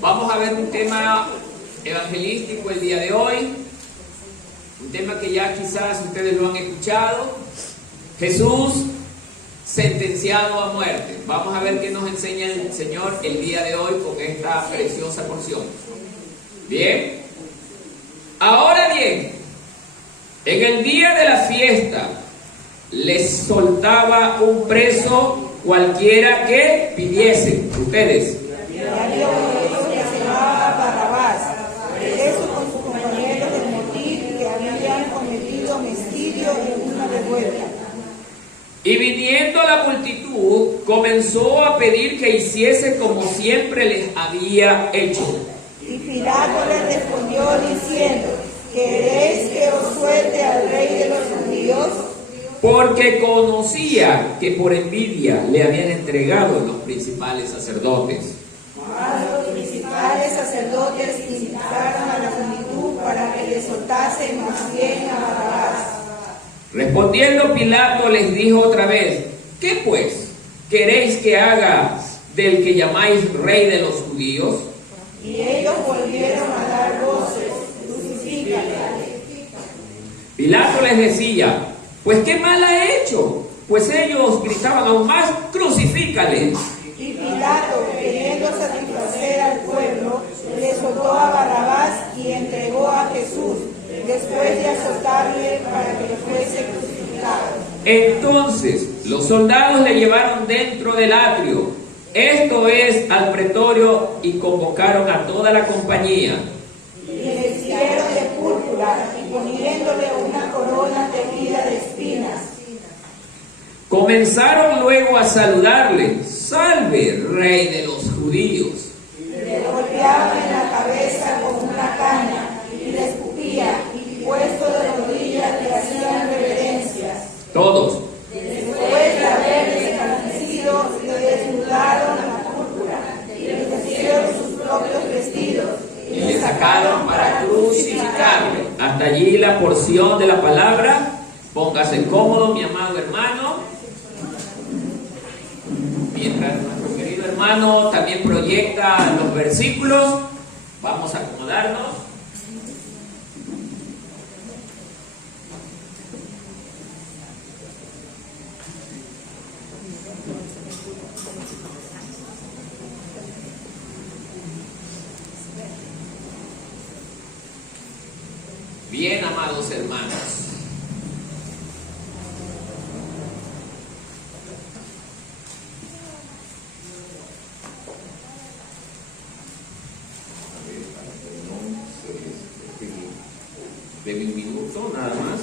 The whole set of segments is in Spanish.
Vamos a ver un tema evangelístico el día de hoy, un tema que ya quizás ustedes lo han escuchado. Jesús sentenciado a muerte. Vamos a ver qué nos enseña el Señor el día de hoy con esta preciosa porción. Bien. Ahora bien, en el día de la fiesta les soltaba un preso cualquiera que pidiesen. Ustedes. Preso con sus compañeros del motín que habían cometido homicidio en una revuelta. Y viniendo la multitud, comenzó a pedir que hiciese como siempre les había hecho. Y Pilato le respondió diciendo: ¿queréis que os suelte al rey de los judíos? Porque conocía que por envidia le habían entregado los principales sacerdotes. Mas los principales sacerdotes incitaron a la multitud para que le soltasen más bien a Barrabás. Respondiendo Pilato les dijo otra vez: ¿qué pues queréis que haga del que llamáis rey de los judíos? Y ellos volvieron a dar voces: crucifícale. Pilato les decía: pues qué mal ha hecho. Pues ellos gritaban aún más: crucifícale. Y Pilato, queriendo satisfacer al pueblo, le soltó a Barrabás y entregó a Jesús, después de azotarle para que fuese crucificado. Entonces los soldados le llevaron dentro del atrio, esto es, al pretorio, y convocaron a toda la compañía. Y le vistieron de púrpura y poniéndole una corona tejida de espinas. Comenzaron luego a saludarle: salve, rey de los judíos. Le golpeaban en la cabeza con una caña y le escupían, y puesto de rodillas le hacían reverencias. Todos. Después de haberle escarnecido, le desnudaron la púrpura y le pusieron sus propios vestidos Y le sacaron para crucificarle. Hasta allí la porción de la palabra. Póngase cómodo, mi amado hermano. Mientras nuestro querido hermano también proyecta los versículos, vamos a acomodarnos. Bien, amados hermanos. Deme un minuto nada más.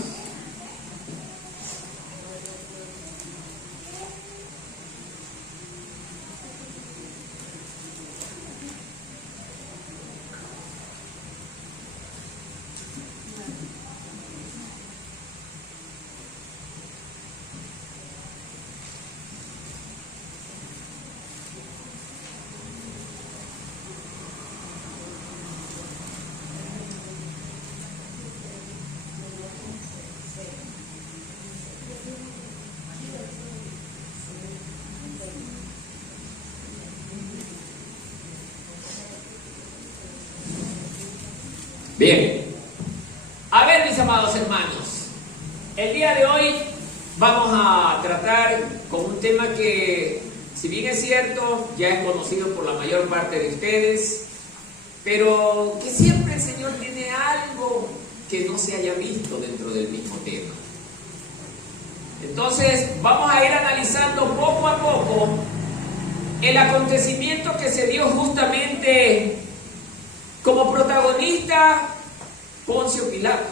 Bien, a ver, mis amados hermanos, el día de hoy vamos a tratar con un tema que, si bien es cierto, ya es conocido por la mayor parte de ustedes, pero que siempre el Señor tiene algo que no se haya visto dentro del mismo tema. Entonces vamos a ir analizando poco a poco el acontecimiento que se dio justamente como protagonista Poncio Pilato.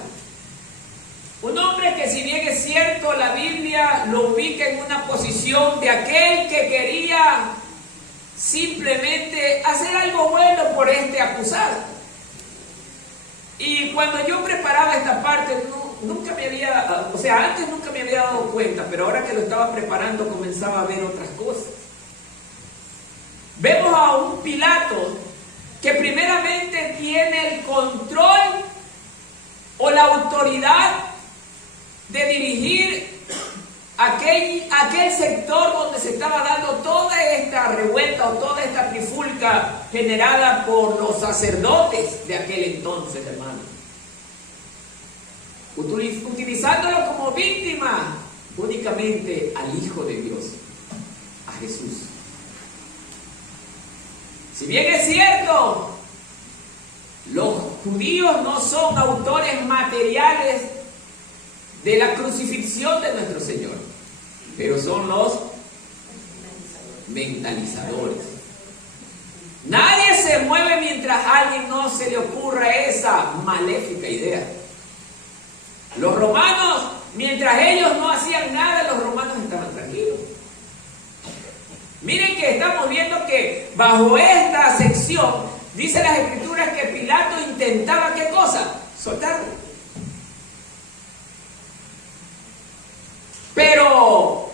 Un hombre que, si bien es cierto, la Biblia lo ubica en una posición de aquel que quería simplemente hacer algo bueno por este acusado. Y cuando yo preparaba esta parte, nunca me había, antes nunca me había dado cuenta, pero ahora que lo estaba preparando comenzaba a ver otras cosas. Vemos a un Pilato que primeramente tiene el control o la autoridad de dirigir aquel sector donde se estaba dando toda esta revuelta o toda esta trifulca generada por los sacerdotes de aquel entonces, hermano. Utilizándolo como víctima únicamente al Hijo de Dios, a Jesús. Si bien es cierto, los judíos no son autores materiales de la crucifixión de nuestro Señor, pero son los mentalizadores. Nadie se mueve mientras a alguien no se le ocurra esa maléfica idea. Los romanos, mientras ellos no hacían nada, los romanos estaban tranquilos. Miren que estamos viendo que bajo esta sección dice las Escrituras que Pilato intentaba ¿qué cosa? Soltarlo. Pero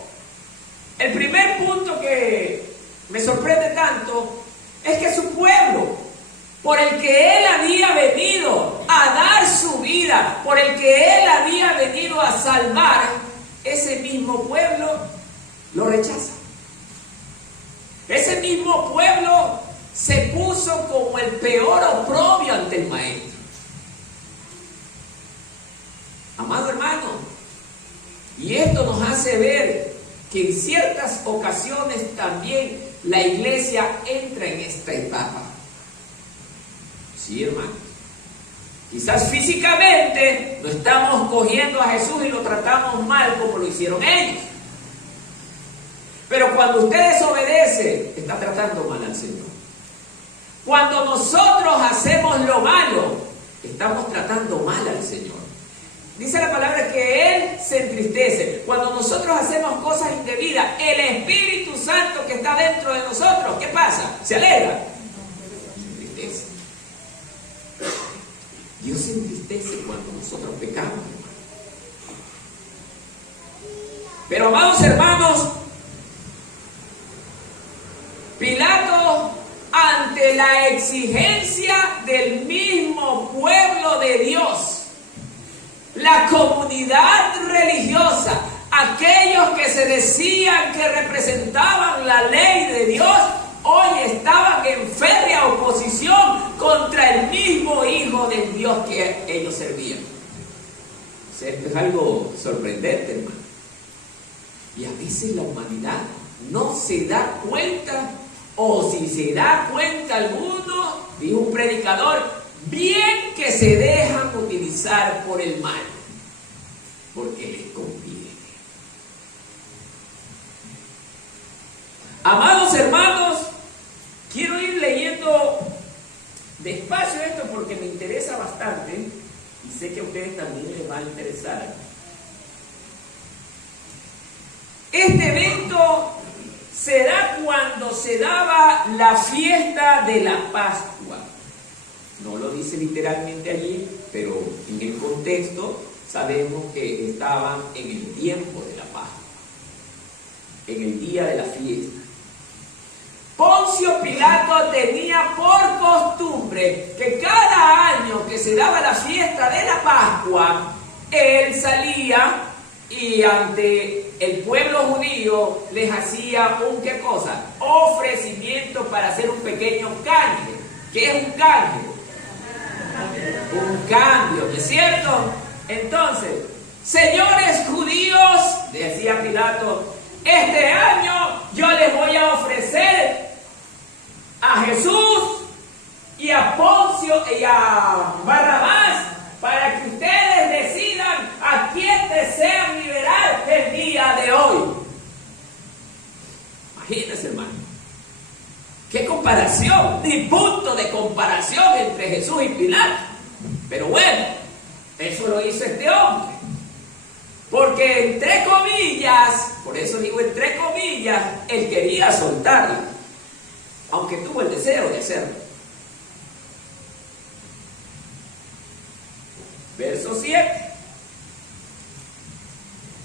el primer punto que me sorprende tanto es que su pueblo, por el que él había venido a dar su vida, por el que él había venido a salvar, ese mismo pueblo lo rechaza. Ese mismo pueblo se puso como el peor oprobio ante el Maestro. Amado hermano, y esto nos hace ver que en ciertas ocasiones también la iglesia entra en esta etapa. Sí, hermano. Quizás físicamente no estamos cogiendo a Jesús y lo tratamos mal como lo hicieron ellos. Pero cuando usted desobedece, está tratando mal al Señor. Cuando nosotros hacemos lo malo, estamos tratando mal al Señor. Dice la palabra que Él se entristece. Cuando nosotros hacemos cosas indebidas, el Espíritu Santo que está dentro de nosotros, ¿qué pasa? ¿Se alegra? Se entristece. Dios se entristece cuando nosotros pecamos. Pero amados hermanos, Pilato, ante la exigencia del mismo pueblo de Dios, la comunidad religiosa, aquellos que se decían que representaban la ley de Dios, hoy estaban en férrea oposición contra el mismo Hijo del Dios que ellos servían. O sea, esto es algo sorprendente, hermano. Y a veces la humanidad no se da cuenta, o si se da cuenta alguno, dijo un predicador, bien que se dejan utilizar por el mal, porque les conviene. Amados hermanos, quiero ir leyendo despacio esto porque me interesa bastante y sé que a ustedes también les va a interesar. Este evento se da cuando se daba la fiesta de la Pascua. No lo dice literalmente allí, pero en el contexto sabemos que estaban en el tiempo de la Pascua, en el día de la fiesta. Poncio Pilato tenía por costumbre que cada año que se daba la fiesta de la Pascua, él salía y ante el pueblo judío les hacía un ¿qué cosa? Ofrecimiento para hacer un pequeño canje. ¿Qué es un canje? Un cambio, ¿no es cierto? Entonces, señores judíos, decía Pilato, este año yo les voy a ofrecer a Jesús y a Poncio y a Barrabás para que ustedes decidan a quién desean liberar el día de hoy. Imagínense, hermano. ¿Qué comparación? Ni punto de comparación entre Jesús y Pilato. Pero bueno, eso lo hizo este hombre. Porque entre comillas, por eso digo entre comillas, él quería soltarlo. Aunque tuvo el deseo de hacerlo. Verso 7.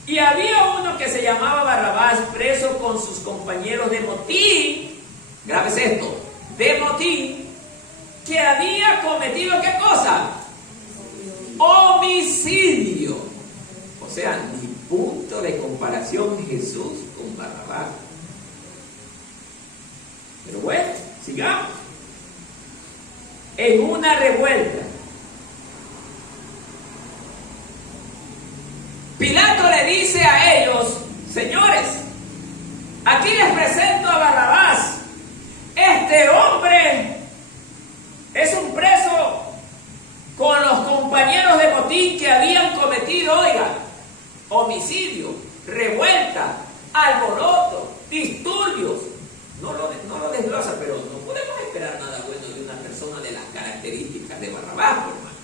Y había uno que se llamaba Barrabás, preso con sus compañeros de motín. Grábese esto, de motín, que había cometido ¿qué cosa? Homicidio. O sea, ni comparación Jesús con Barrabás. Pero bueno, sigamos. En una revuelta, Pilato le dice a ellos: señores, aquí les presento a Barrabás. Este hombre es un preso con los compañeros de botín que habían cometido, oiga, homicidio, revuelta, alboroto, disturbios. No lo desglosa, pero no podemos esperar nada bueno de una persona de las características de Barrabás, hermano.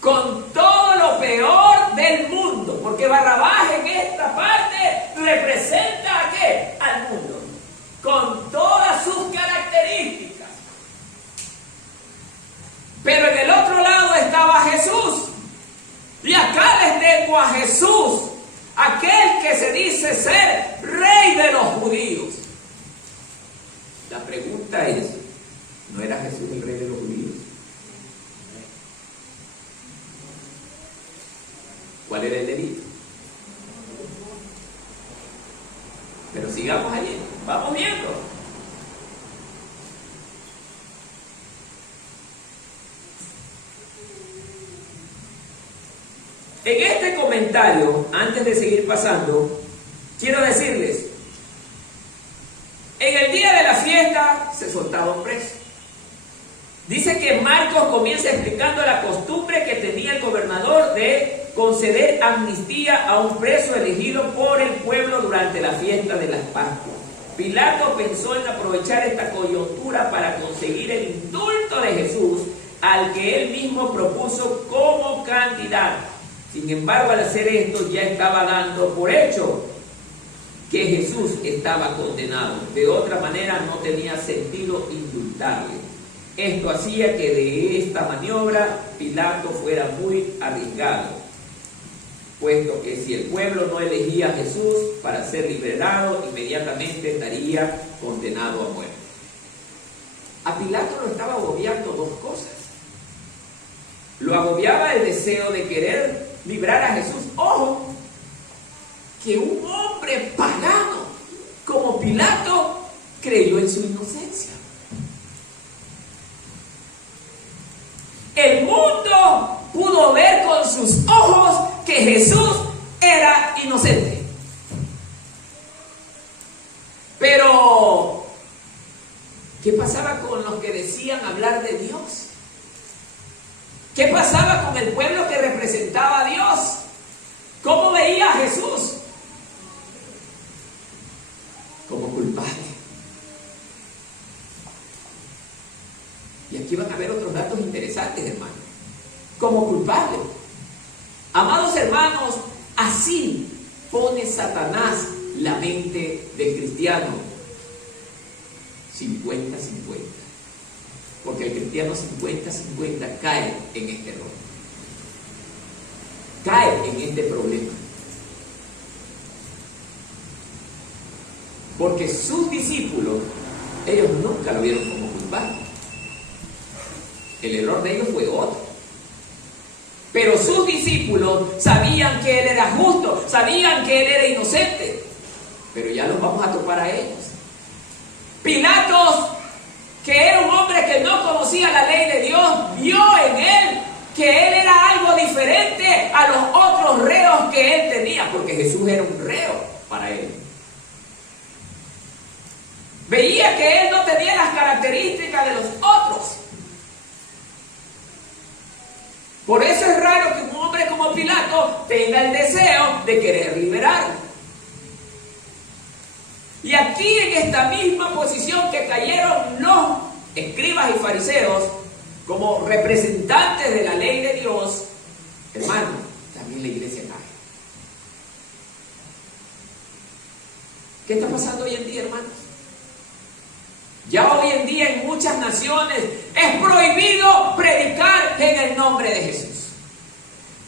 Con todo lo peor del mundo, porque Barrabás en esta parte representa ¿a qué? Al mundo, con todas sus características. Pero en el otro lado estaba Jesús, y acá les tengo a Jesús, aquel que se dice ser rey de los judíos. La pregunta es, ¿no era Jesús el rey de los judíos? ¿Cuál era el delito? Pero sigamos allí, vamos viendo. En este comentario, antes de seguir pasando, quiero decirles, en el día de la fiesta se soltaban presos. Dice que Marcos comienza explicando la costumbre que tenía el gobernador de conceder amnistía a un preso elegido por el pueblo durante la fiesta de las Pascuas. Pilato pensó en aprovechar esta coyuntura para conseguir el indulto de Jesús, al que él mismo propuso como candidato. Sin embargo, al hacer esto ya estaba dando por hecho que Jesús estaba condenado. De otra manera no tenía sentido indultarle. Esto hacía que de esta maniobra Pilato fuera muy arriesgado, puesto que si el pueblo no elegía a Jesús para ser liberado, inmediatamente estaría condenado a muerte. A Pilato lo estaba agobiando dos cosas. Lo agobiaba el deseo de querer librar a Jesús. Ojo, que un hombre pagano como Pilato creyó en su inocencia. El mundo pudo ver con sus ojos que Jesús era inocente. Pero, ¿qué pasaba con los que decían hablar de Dios? ¿Qué pasaba con el pueblo que representaba a Dios? ¿Cómo veía a Jesús? Como culpable. Y aquí van a ver otros datos interesantes, hermanos. Como culpable. Amados hermanos, así pone Satanás la mente del cristiano. 50-50. Porque el cristiano 50-50 cae en este error. Cae en este problema. Porque sus discípulos, ellos nunca lo vieron como culpable. El error de ellos fue otro. Pero sus discípulos sabían que él era justo, sabían que él era inocente. Pero ya los vamos a topar a ellos. Pilatos, que era un hombre que no conocía la ley de Dios, vio en él que él era algo diferente a los otros reos que él tenía, porque Jesús era un reo para él. Veía que él no tenía las características de los otros. Por eso es raro que un hombre como Pilato tenga el deseo de querer liberarlo. Y aquí en esta misma posición que cayeron los escribas y fariseos como representantes de la ley de Dios, hermano, también la iglesia cae. ¿Qué está pasando hoy en día, hermanos? Ya hoy en día en muchas naciones es prohibido predicar en el nombre de Jesús.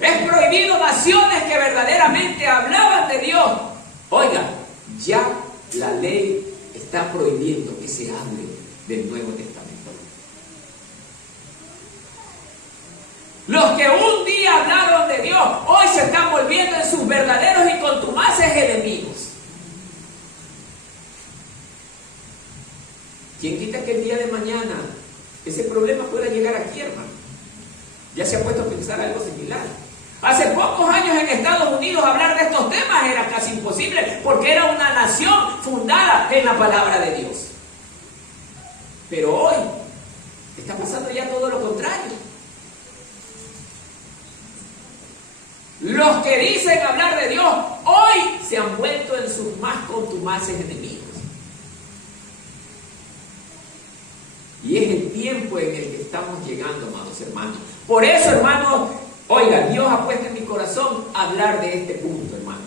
Es prohibido naciones que verdaderamente hablaban de Dios. Oiga, ya la ley está prohibiendo que se hable del Nuevo Testamento. Los que un día hablaron de Dios, hoy se están volviendo en sus verdaderos y contumaces enemigos. ¿Quién quita que el día de mañana ese problema pueda llegar aquí, hermano? Ya se ha puesto a pensar algo similar. Hace pocos años en Estados Unidos hablar de estos temas era casi imposible, porque era una nación fundada en la palabra de Dios. Pero hoy está pasando ya todo lo contrario. Los que dicen hablar de Dios hoy se han vuelto en sus más contumaces enemigos. Y es el tiempo en el que estamos llegando, amados hermanos. Por eso, hermanos, oiga, Dios ha puesto en mi corazón hablar de este punto, hermano.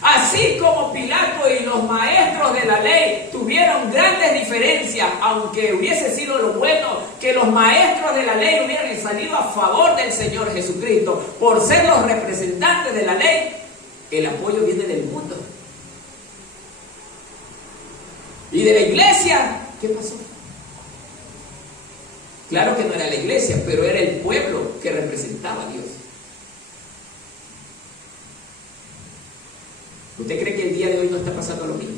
Así como Pilato y los maestros de la ley tuvieron grandes diferencias, aunque hubiese sido lo bueno que los maestros de la ley hubieran salido a favor del Señor Jesucristo por ser los representantes de la ley, el apoyo viene del mundo. Y de la iglesia, ¿qué pasó? Claro que no era la iglesia, pero era el pueblo que representaba a Dios. ¿Usted cree que el día de hoy no está pasando lo mismo?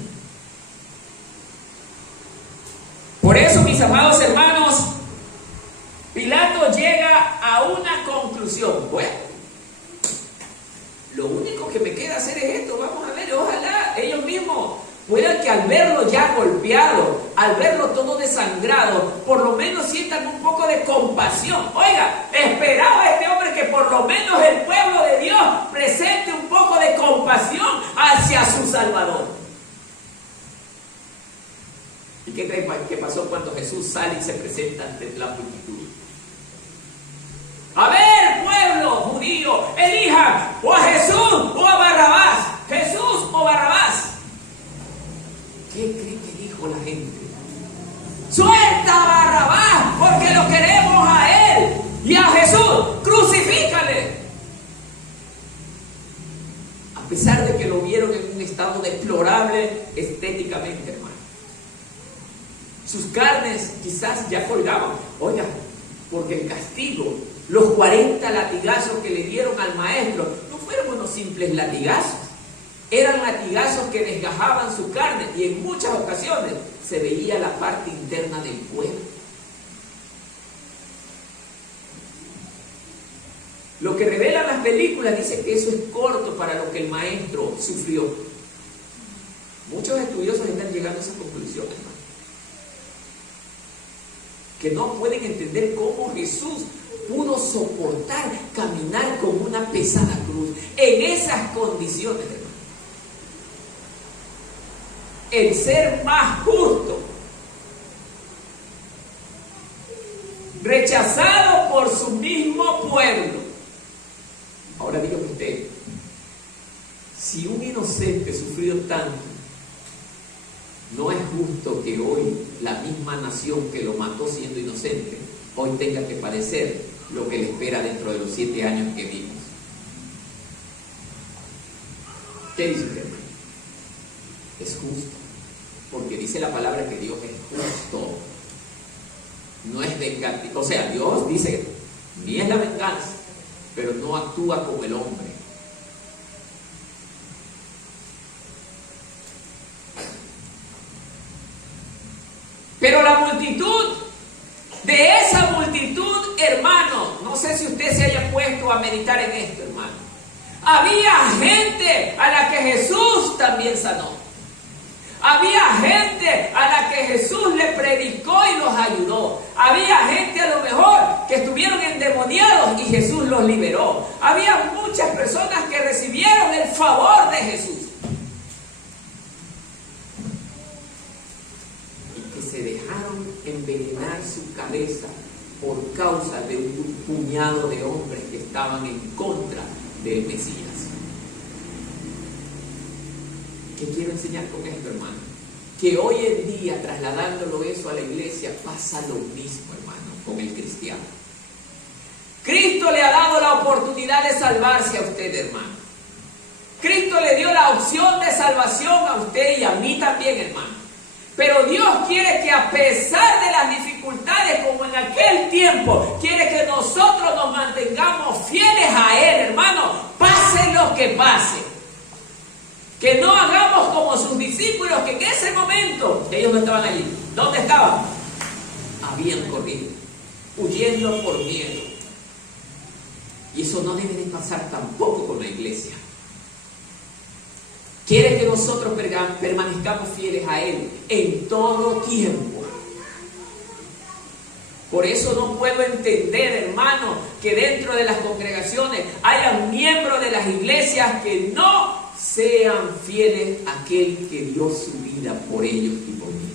Por eso, mis amados hermanos, Pilato llega a una conclusión. Bueno, lo único que me queda hacer es esto. Vamos a ver, ojalá ellos mismos puedan que al verlo ya golpeado, al verlo todo desangrado, por lo menos sientan un poco de compasión. Oiga, esperaba este hombre que por lo menos el pueblo de Dios presente un poco de compasión hacia su Salvador. ¿Y qué pasó cuando Jesús sale y se presenta ante la multitud? A ver, pueblo judío, elijan o a Jesús o a Barrabás. Jesús o Barrabás. ¿Qué creen que dijo la gente? ¡Suelta a Barrabás, porque lo queremos a él! ¡Y a Jesús, crucifícale! A pesar de que lo vieron en un estado deplorable estéticamente, hermano. Sus carnes quizás ya colgaban. Oiga, porque el castigo, los 40 latigazos que le dieron al maestro, no fueron unos simples latigazos. Eran latigazos que desgajaban su carne y en muchas ocasiones se veía la parte interna del cuerpo. Lo que revelan las películas dice que eso es corto para lo que el maestro sufrió. Muchos estudiosos están llegando a esa conclusión, hermano. Que no pueden entender cómo Jesús pudo soportar caminar con una pesada cruz en esas condiciones, hermano. El ser más justo, rechazado por su mismo pueblo. Ahora dígame usted, si un inocente sufrió tanto, ¿no es justo que hoy la misma nación que lo mató siendo inocente, hoy tenga que padecer lo que le espera dentro de los 7 años que vimos? ¿Qué dice usted? Es justo, porque dice la palabra que Dios es justo, no es vengativo. O sea, Dios dice, ni es la venganza, pero no actúa como el hombre. Pero la multitud, de esa multitud, hermano, no sé si usted se haya puesto a meditar en esto, hermano. Había gente a la que Jesús también sanó. Había gente a la que Jesús le predicó y los ayudó. Había gente a lo mejor que estuvieron endemoniados y Jesús los liberó. Había muchas personas que recibieron el favor de Jesús. Se dejaron envenenar su cabeza por causa de un puñado de hombres que estaban en contra del Mesías. ¿Qué quiero enseñar con esto, hermano? Que hoy en día, trasladándolo eso a la iglesia, pasa lo mismo, hermano, con el cristiano. Cristo le ha dado la oportunidad de salvarse a usted, hermano. Cristo le dio la opción de salvación a usted y a mí también, hermano. Pero Dios quiere que a pesar de las dificultades, como en aquel tiempo, quiere que nosotros mantengamos fieles a Él, hermano, pase lo que pase. Que no hagamos como sus discípulos, que en ese momento ellos no estaban allí. ¿Dónde estaban? Habían corrido, huyendo por miedo. Y eso no debe de pasar tampoco con la iglesia. Quiere que nosotros permanezcamos fieles a Él en todo tiempo. Por eso no puedo entender, hermano, que dentro de las congregaciones hayan miembros de las iglesias que no sean fieles a aquel que dio su vida por ellos y por mí.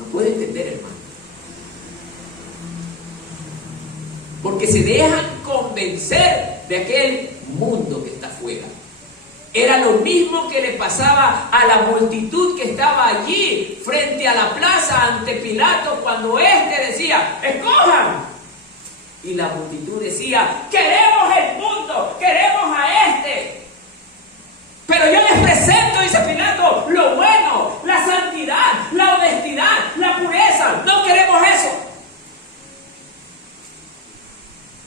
No puedo entender, hermano. Porque se dejan convencer de aquel mundo que está afuera. Era lo mismo que le pasaba a la multitud que estaba allí frente a la plaza ante Pilato cuando éste decía, escojan. Y la multitud decía, queremos el mundo, queremos a este. Pero yo les presento, dice Pilato, lo bueno, la santidad, la honestidad, la pureza. No queremos eso.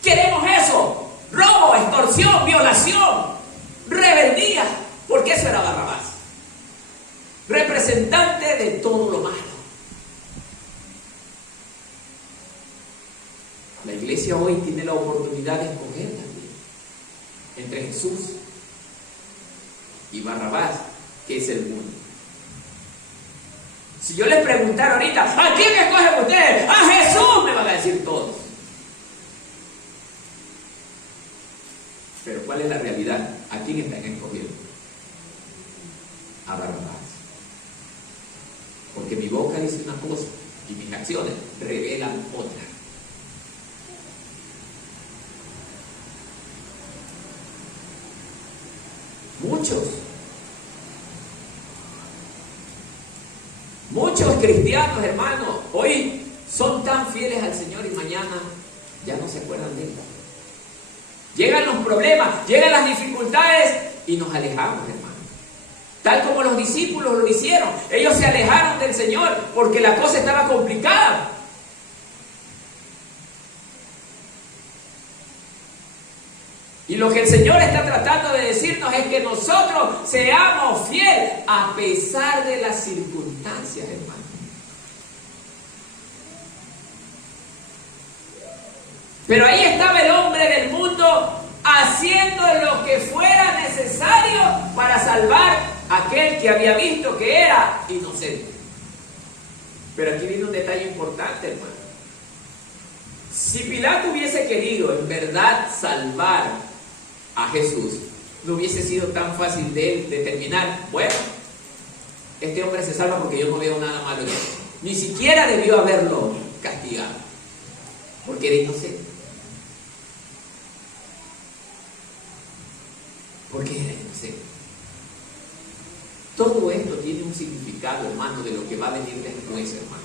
Queremos eso. Robo, extorsión, violación, rebeldía, porque eso era Barrabás, representante de todo lo malo. La iglesia hoy tiene la oportunidad de escoger también entre Jesús y Barrabás, que es el mundo. Si yo les preguntara ahorita, ¿a quién escogen ustedes? ¡A Jesús! Me van a decir todos. Pero ¿cuál es la realidad? ¿A quién están escogiendo? A Barrabás. Porque mi boca dice una cosa y mis acciones revelan otra. Muchos cristianos, hermanos, hoy son tan fieles al Señor y mañana ya no se acuerdan de Él. Llegan los problemas, llegan las dificultades y nos alejamos, hermano. Tal como los discípulos lo hicieron. Ellos se alejaron del Señor porque la cosa estaba complicada. Y lo que el Señor está tratando de decirnos es que nosotros seamos fieles a pesar de las circunstancias, hermano. Pero ahí estaba el hombre del mundo haciendo lo que fuera necesario para salvar a aquel que había visto que era inocente. Pero aquí viene un detalle importante, hermano. Si Pilato hubiese querido en verdad salvar a Jesús, no hubiese sido tan fácil de él determinar, bueno, este hombre se salva porque yo no veo nada malo en él. Ni siquiera debió haberlo castigado, porque era inocente. Porque era inocente. Todo esto tiene un significado, hermano, de lo que va a venir después, hermano.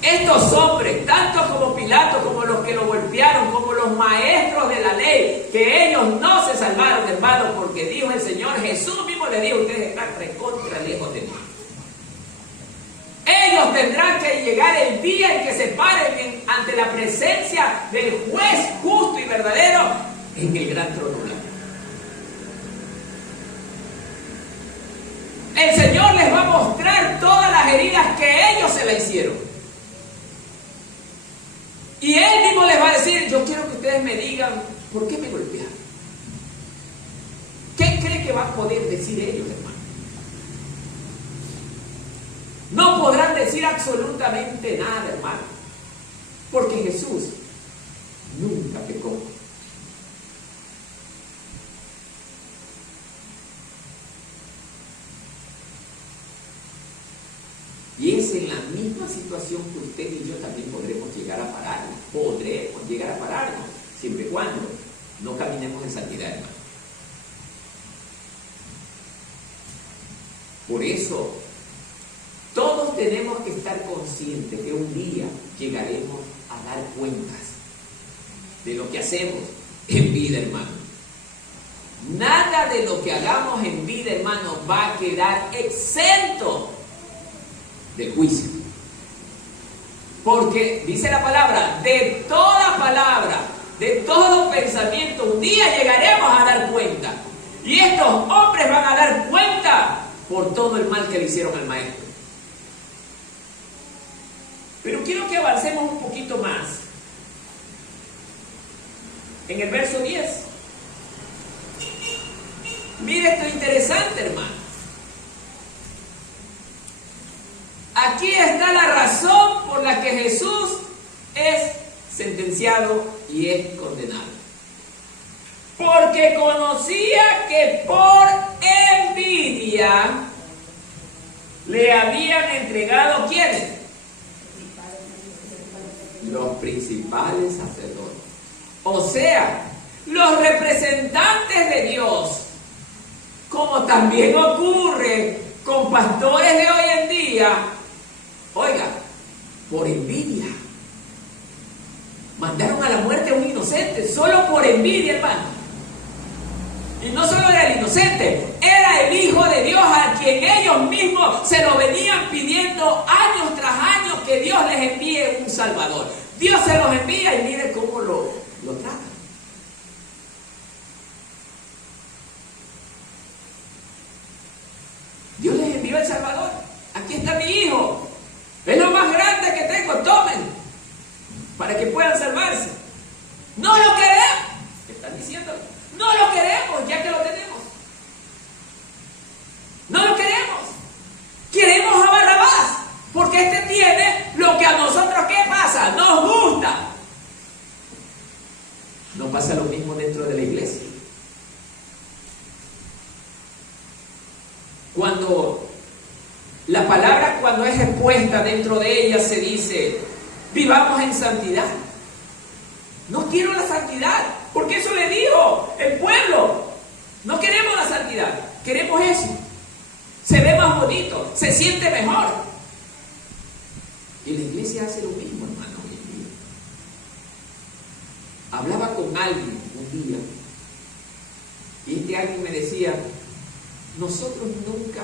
Estos hombres, tanto como Pilato, como los que lo golpearon, como los maestros de la ley, que ellos no se salvaron, hermano, porque dijo el Señor, Jesús mismo le dijo, ustedes están recontra lejos de mí. Ellos tendrán que llegar el día en que se paren ante la presencia del juez justo y verdadero en el gran trono blanco. El Señor les va a mostrar todas las heridas que ellos se la hicieron. Y Él mismo les va a decir, yo quiero que ustedes me digan, ¿por qué me golpearon? ¿Qué cree que van a poder decir ellos, hermano? No podrán decir absolutamente nada, hermano, porque Jesús nunca pecó. Y es en la misma situación que usted y yo también podremos llegar a pararnos. Podremos llegar a pararnos, siempre y cuando no caminemos en santidad, hermano. Por eso, todos tenemos que estar conscientes que un día llegaremos a dar cuentas de lo que hacemos en vida, hermano. Nada de lo que hagamos en vida, hermano, va a quedar exento del juicio. Porque dice la palabra, de toda palabra, de todo pensamiento, un día llegaremos a dar cuenta. Y estos hombres van a dar cuenta por todo el mal que le hicieron al maestro. Pero quiero que avancemos un poquito más. En el verso 10. Mire esto interesante, hermano. Aquí está la razón por la que Jesús es sentenciado y es condenado. Porque conocía que por envidia le habían entregado ¿quiénes? Los principales sacerdotes. O sea, los representantes de Dios, como también ocurre con pastores de hoy en día. Oiga, por envidia mandaron a la muerte a un inocente, solo por envidia, hermano. Y no solo era el inocente, era el Hijo de Dios a quien ellos mismos se lo venían pidiendo años tras años, que Dios les envíe un Salvador. Dios se los envía y mire cómo lo tratan. Dios les envió el Salvador. Aquí está mi hijo. Es lo más grande que tengo. Tomen. Para que puedan salvarse. No lo queremos. Están diciendo. No lo queremos ya que lo tenemos. No lo queremos. Queremos a Barrabás. Porque este tiene lo que a nosotros, ¿qué pasa? Nos gusta. No pasa lo mismo dentro de la iglesia. Cuando la palabra, cuando es expuesta dentro de ella, se dice, vivamos en santidad. No quiero la santidad, porque eso le dijo el pueblo. No queremos la santidad, queremos eso. Se ve más bonito, se siente mejor. Y la iglesia hace lo mismo, hermano, hoy en día. Hablaba con alguien un día, y este alguien me decía, nosotros nunca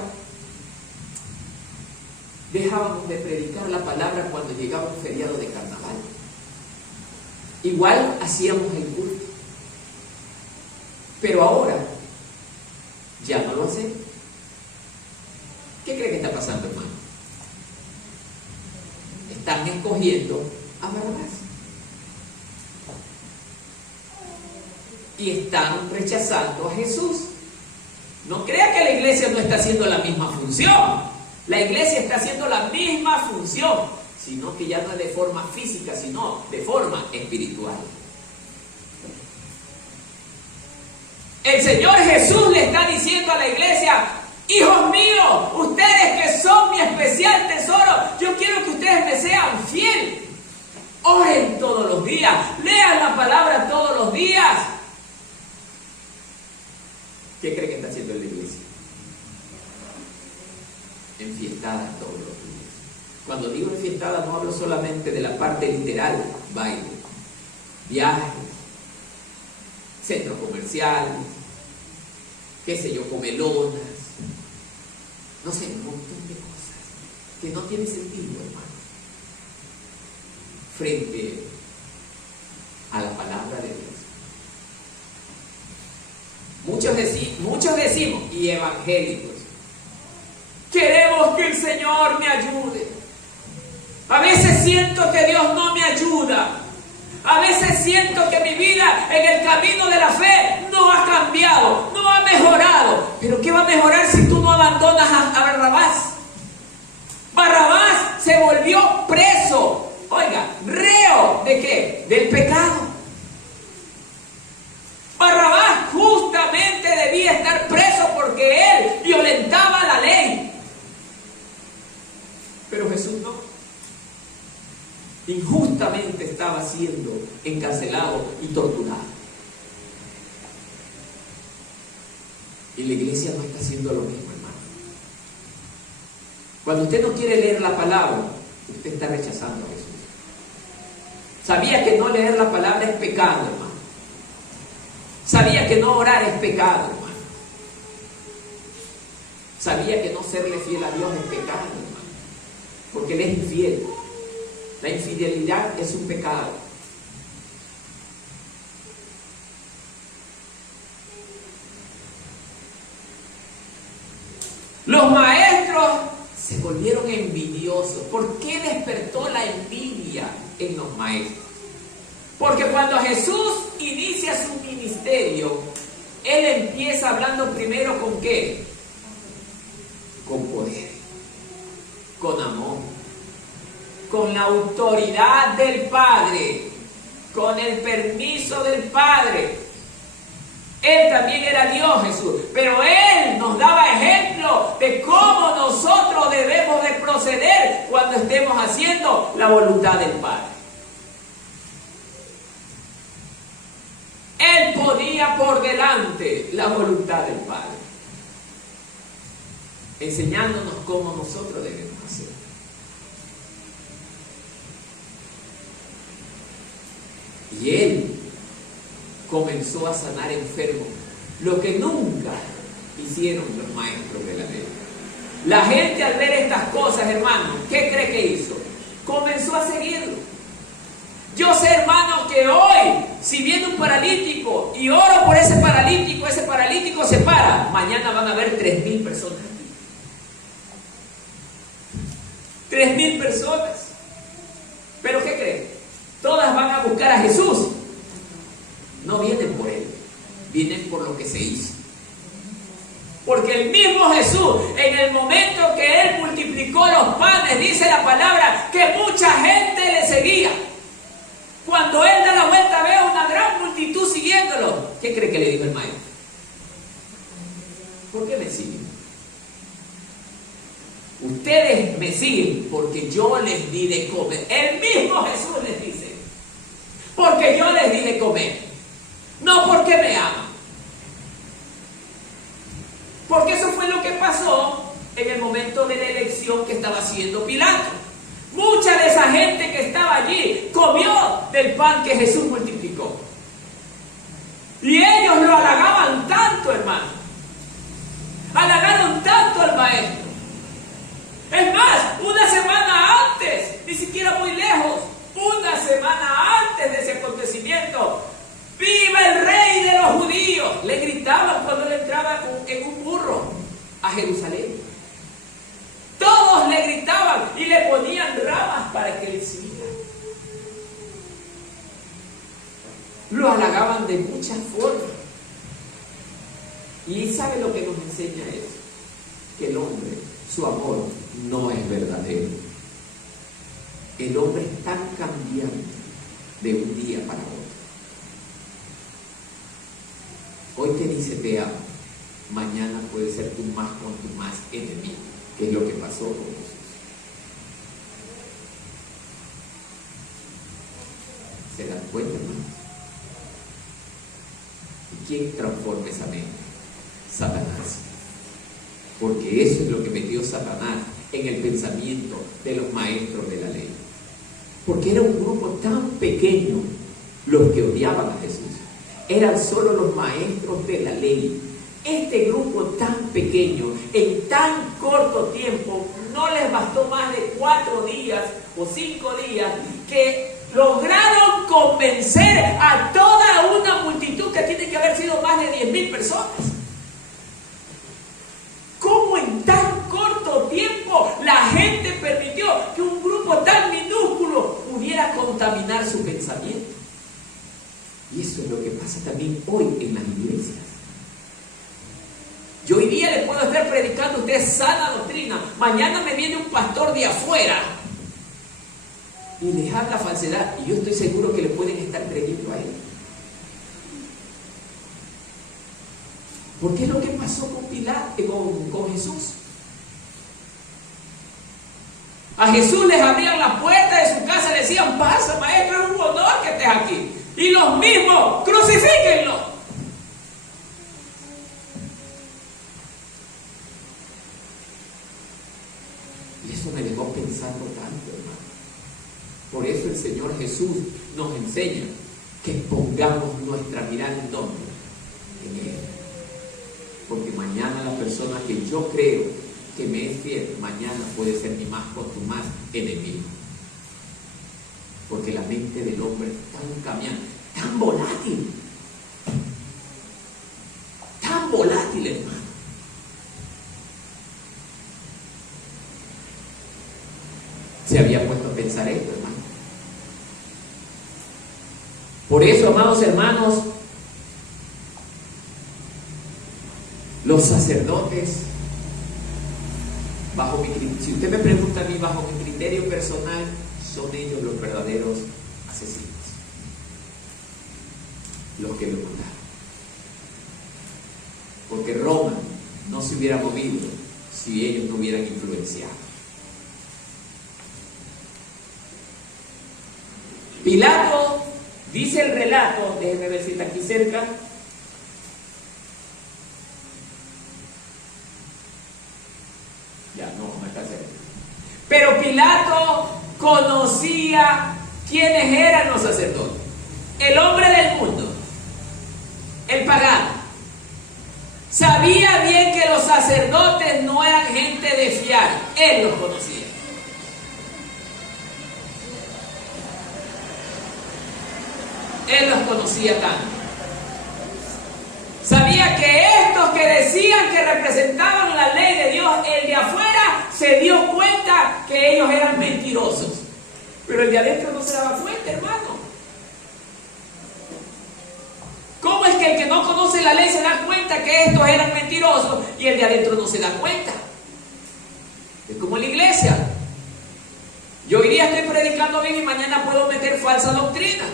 dejábamos de predicar la palabra cuando llegaba un feriado de carnaval. Igual hacíamos el culto. Pero ahora ya no lo hacemos. ¿Qué cree que está pasando, hermano? Están escogiendo a Barrabás. Y están rechazando a Jesús. No crea que la iglesia no está haciendo la misma función. La iglesia está haciendo la misma función, sino que ya no es de forma física, sino de forma espiritual. El Señor Jesús le está diciendo a la iglesia, hijos míos, ustedes que son mi especial tesoro, yo quiero que ustedes me sean fieles. Oren todos los días, lean la palabra todos los días. ¿Qué cree que está haciendo la iglesia? Enfiestada todos los días. Cuando digo enfiestada no hablo solamente de la parte literal, baile, viajes, centros comerciales, qué sé yo, comelonas, no sé, un montón de cosas que no tienen sentido, hermano, frente a la palabra de Dios. Muchos decimos, y evangélicos, queremos que el Señor me ayude. A veces siento que Dios no me ayuda. A veces siento que mi vida en el camino de la fe no ha cambiado, no ha mejorado. ¿Pero qué va a mejorar si tú no abandonas a Barrabás? Barrabás se volvió preso. Oiga, reo ¿de qué? Del pecado. Barrabás justamente debía estar preso porque él violentaba la ley. Pero Jesús no. Injustamente estaba siendo encarcelado y torturado. Y la iglesia no está haciendo lo mismo, hermano. Cuando usted no quiere leer la palabra, usted está rechazando a Jesús. ¿Sabía que no leer la palabra es pecado, hermano? ¿Sabía que no orar es pecado, hermano? ¿Sabía que no serle fiel a Dios es pecado, hermano? Porque Él es infiel. La infidelidad es un pecado. Los maestros se volvieron envidiosos. ¿Por qué despertó la envidia en los maestros? Porque cuando Jesús inicia su ministerio, Él empieza hablando primero ¿con qué? Con poder, con amor, con la autoridad del Padre, con el permiso del Padre. Él también era Dios, Jesús, pero Él nos daba ejemplo de cómo nosotros debemos de proceder cuando estemos haciendo la voluntad del Padre. Él ponía por delante la voluntad del Padre, enseñándonos cómo nosotros debemos hacer. Y Él comenzó a sanar enfermos, lo que nunca hicieron los maestros de la ley. La gente al ver estas cosas, hermano, ¿qué cree que hizo? Comenzó a seguirlo. Yo sé, hermano, que hoy, si viene un paralítico y oro por ese paralítico se para. Mañana van a haber 3.000 personas aquí. 3.000 personas. ¿Pero qué creen? Todas van a buscar a Jesús. No vienen por Él, vienen por lo que se hizo. Porque el mismo Jesús, en el momento que Él multiplicó los panes, dice la palabra que mucha gente le seguía. Cuando Él da la vuelta, ve a una gran multitud siguiéndolo. ¿Qué cree que le dijo el maestro? ¿Por qué me siguen? Ustedes me siguen porque yo les di de comer. El mismo Jesús les dice, porque yo les di de comer. No porque me aman. Porque eso fue lo que pasó en el momento de la elección que estaba haciendo Pilato. Mucha de esa gente que estaba allí comió del pan que Jesús multiplicó. Y ellos lo halagaban tanto, hermano. Halagaron tanto al maestro. Es más, una semana antes, ni siquiera muy lejos, una semana antes de ese acontecimiento, ¡viva el rey de los judíos!, le gritaban cuando le entraba en un burro a Jerusalén. Todos le gritaban y le ponían ramas para que le siguieran. Lo halagaban de muchas formas. ¿Y sabe lo que nos enseña eso? Que el hombre, su amor, no es verdadero. El hombre es tan cambiante de un día para otro. Hoy te dice te amo, mañana puede ser tu más enemigo, que es lo que pasó con Jesús. ¿Se dan cuenta, hermano? ¿Y quién transforma esa mente? Satanás. Porque eso es lo que metió Satanás en el pensamiento de los maestros de la ley. Porque era un grupo tan pequeño los que odiaban a Jesús. Eran solo los maestros de la ley. Este grupo tan pequeño, en tan corto tiempo, no les bastó más de 4 días o 5 días, que lograron convencer a toda una multitud que tiene que haber sido más de 10.000 personas. ¿Cómo en tan corto tiempo la gente permitió que un grupo tan minúsculo pudiera contaminar su pensamiento? Y eso es lo que pasa también hoy en las iglesias. Yo hoy día le puedo estar predicando a usted sana doctrina. Mañana me viene un pastor de afuera y les habla falsedad. Y yo estoy seguro que le pueden estar creyendo a él. Porque es lo que pasó con con Jesús. A Jesús les abrían la puerta de su casa y le decían: pasa, maestro, es un honor que estés aquí. Y los mismos, crucifíquenlo. Y eso me dejó pensando tanto, hermano. Por eso el Señor Jesús nos enseña que pongamos nuestra mirada en dónde, en Él. Porque mañana la persona que yo creo que me es fiel, mañana puede ser mi más enemigo. Porque la mente del hombre es tan cambiante, tan volátil, hermano. Se había puesto a pensar esto, hermano. Por eso, amados hermanos, los sacerdotes, si usted me pregunta a mí, bajo mi criterio personal, son ellos los verdaderos asesinos, los que lo mataron. Porque Roma no se hubiera movido si ellos no hubieran influenciado. Pilato dice el relato, déjenme ver si está aquí cerca. Ya no está cerca. Pero Pilato conocía quiénes eran los sacerdotes. El hombre del mundo, el pagano, sabía bien que los sacerdotes no eran gente de fiar. Él los conocía. Él los conocía tanto. Sabía que estos que decían que representaban la ley de Dios, el de afuera se dio cuenta que ellos eran mentirosos. Pero el de adentro no se daba cuenta, hermano. ¿Cómo es que el que no conoce la ley se da cuenta que estos eran mentirosos y el de adentro no se da cuenta? Es como en la iglesia. Yo hoy día estoy predicando bien y mañana puedo meter falsa doctrina.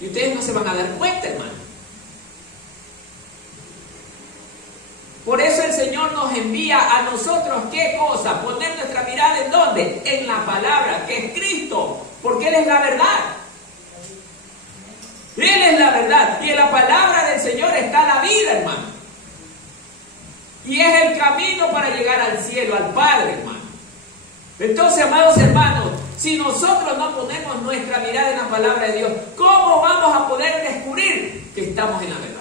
Y ustedes no se van a dar cuenta, hermano. Por eso el Señor nos envía a nosotros, ¿qué cosa? Poner nuestra mirada ¿en dónde? En la palabra, que es Cristo, porque Él es la verdad. Él es la verdad, y en la palabra del Señor está la vida, hermano. Y es el camino para llegar al cielo, al Padre, hermano. Entonces, amados hermanos, si nosotros no ponemos nuestra mirada en la palabra de Dios, ¿cómo vamos a poder descubrir que estamos en la verdad?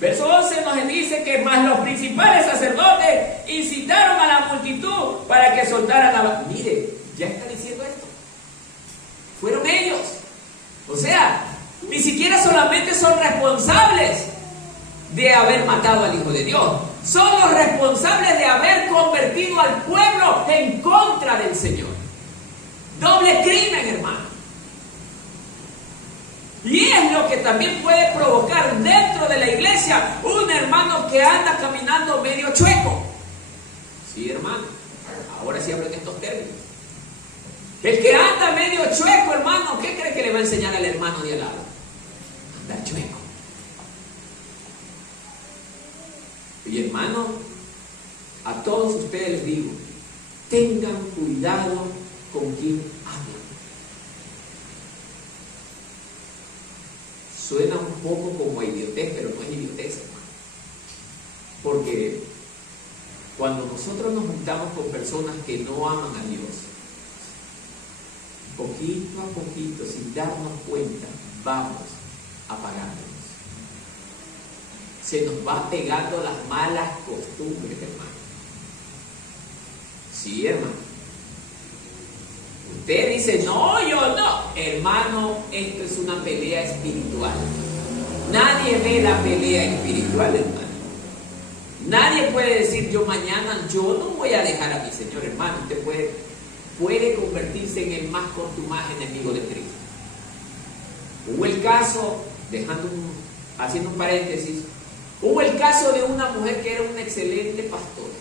Verso 11 nos dice que más los principales sacerdotes incitaron a la multitud para que soltaran a... Mire, ya está diciendo esto. Fueron ellos. O sea, ni siquiera solamente son responsables de haber matado al Hijo de Dios. Son los responsables de haber convertido al pueblo en contra del Señor. Doble crimen, hermano. Y es lo que también puede provocar dentro de la iglesia un hermano que anda caminando medio chueco. Sí, hermano. Ahora sí hablan estos términos. El que anda medio chueco, hermano, ¿qué cree que le va a enseñar al hermano de al lado? Andar chueco. Y hermano, a todos ustedes les digo, tengan cuidado con quien hablan. Suena un poco como idiotez, pero no es idiotez, hermano. Porque cuando nosotros nos juntamos con personas que no aman a Dios, poquito a poquito, sin darnos cuenta, vamos apagándonos. Se nos va pegando las malas costumbres, hermano. Sí, hermano. Usted dice, no, yo no. Hermano, esto es una pelea espiritual. Nadie ve la pelea espiritual, hermano. Nadie puede decir, yo mañana, yo no voy a dejar a mi Señor, hermano. Usted puede convertirse en el más contumaz enemigo de Cristo. Hubo el caso, haciendo un paréntesis, hubo el caso de una mujer que era una excelente pastora.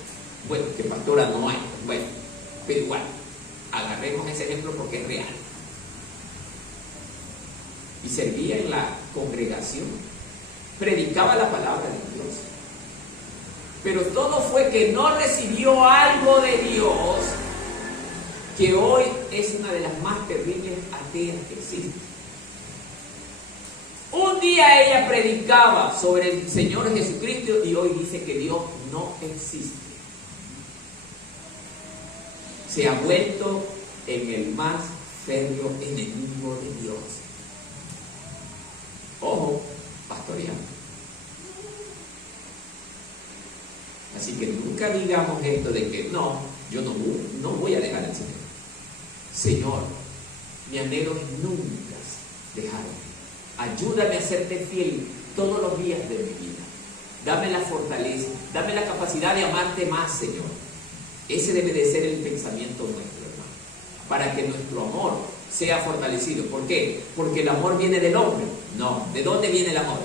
Bueno, que pastora no hay, bueno, pero igual, agarremos ese ejemplo porque es real. Y servía en la congregación, predicaba la palabra de Dios. Pero todo fue que no recibió algo de Dios, que hoy es una de las más terribles ateas que existen. Un día ella predicaba sobre el Señor Jesucristo y hoy dice que Dios no existe. Se ha vuelto en el más férreo enemigo de Dios. Ojo, pastoreando. Así que nunca digamos esto de que no, yo no voy a dejar el Señor. Señor, mi anhelo es nunca dejarme. Ayúdame a serte fiel todos los días de mi vida. Dame la fortaleza, dame la capacidad de amarte más, Señor. Ese debe de ser el pensamiento nuestro, hermano, para que nuestro amor sea fortalecido. ¿Por qué? Porque el amor viene del hombre. No, ¿de dónde viene el amor?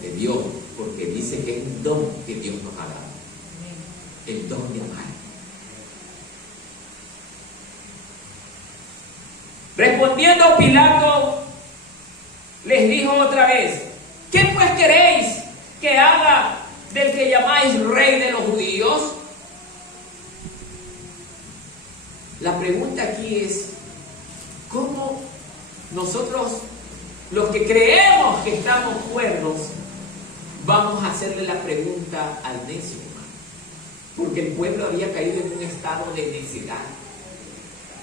De Dios, porque dice que es un don que Dios nos ha dado. El don de amar. Respondiendo Pilato, les dijo otra vez: ¿qué pues queréis que haga del que llamáis rey de los judíos? La pregunta aquí es: ¿cómo nosotros, los que creemos que estamos cuerdos, vamos a hacerle la pregunta al necio, hermano? Porque el pueblo había caído en un estado de necedad.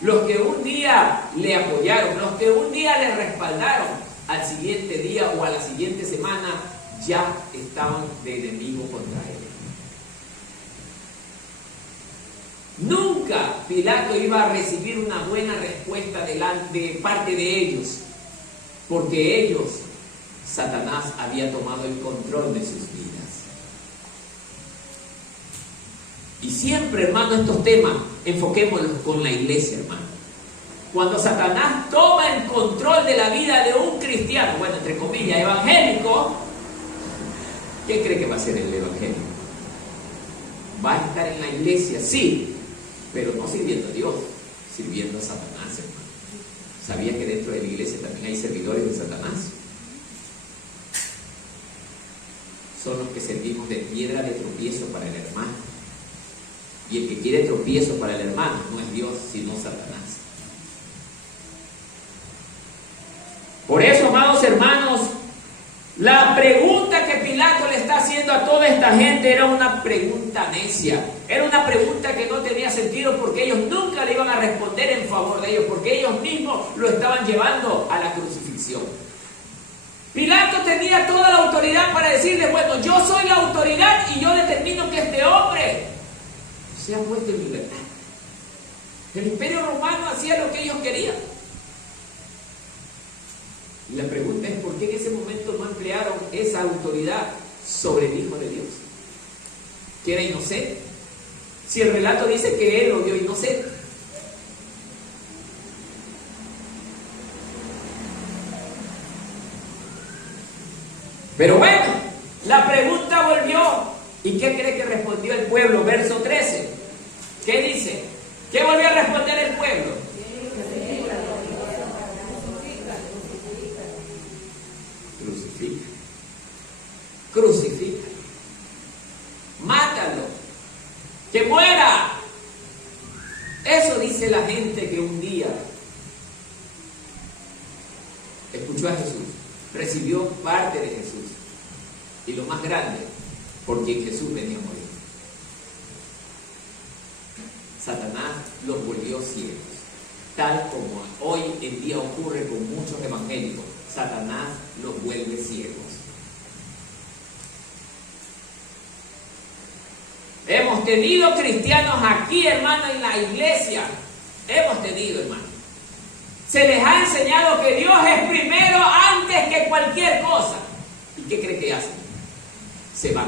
Los que un día le apoyaron, los que un día le respaldaron, al siguiente día o a la siguiente semana ya estaban de enemigo contra él. Nunca Pilato iba a recibir una buena respuesta de parte de ellos, porque ellos, Satanás, había tomado el control de sus vidas. Y siempre, hermano, estos temas enfoquémoslos con la iglesia, hermano. Cuando Satanás toma el control de la vida de un cristiano, bueno, entre comillas, evangélico, ¿qué cree que va a ser el evangélico? Va a estar en la iglesia, sí, pero no sirviendo a Dios, sirviendo a Satanás, hermano. ¿Sabía que dentro de la iglesia también hay servidores de Satanás? Son los que servimos de piedra de tropiezo para el hermano. Y el que quiere tropiezo para el hermano no es Dios, sino Satanás. Por eso, amados hermanos, la pregunta que Pilato le está haciendo a toda esta gente era una pregunta necia. Era una pregunta que no tenía sentido, porque ellos nunca le iban a responder en favor de ellos, porque ellos mismos lo estaban llevando a la crucifixión. Pilato tenía toda la autoridad para decirle: bueno, yo soy la autoridad y yo determino que este hombre se ha puesto en libertad. El Imperio Romano hacía lo que ellos querían. Y la pregunta es: ¿por qué en ese momento no emplearon esa autoridad sobre el Hijo de Dios, que era inocente? Si el relato dice que él lo vio inocente. Pero bueno, la pregunta volvió. ¿Y qué cree que respondió el pueblo? Verso 13. ¿Qué dice? ¿Qué volvió a responder el pueblo? Crucifica. Crucifica. Mátalo. Que muera. Eso dice la gente que un día escuchó a Jesús, recibió parte de Jesús. Y lo más grande, por quien Jesús venía a morir. Satanás los volvió ciegos, tal como hoy en día ocurre con muchos evangélicos. Satanás los vuelve ciegos. Hemos tenido cristianos aquí, hermano, en la iglesia. Hemos tenido, hermano. Se les ha enseñado que Dios es primero antes que cualquier cosa. ¿Y qué cree que hacen? Se van.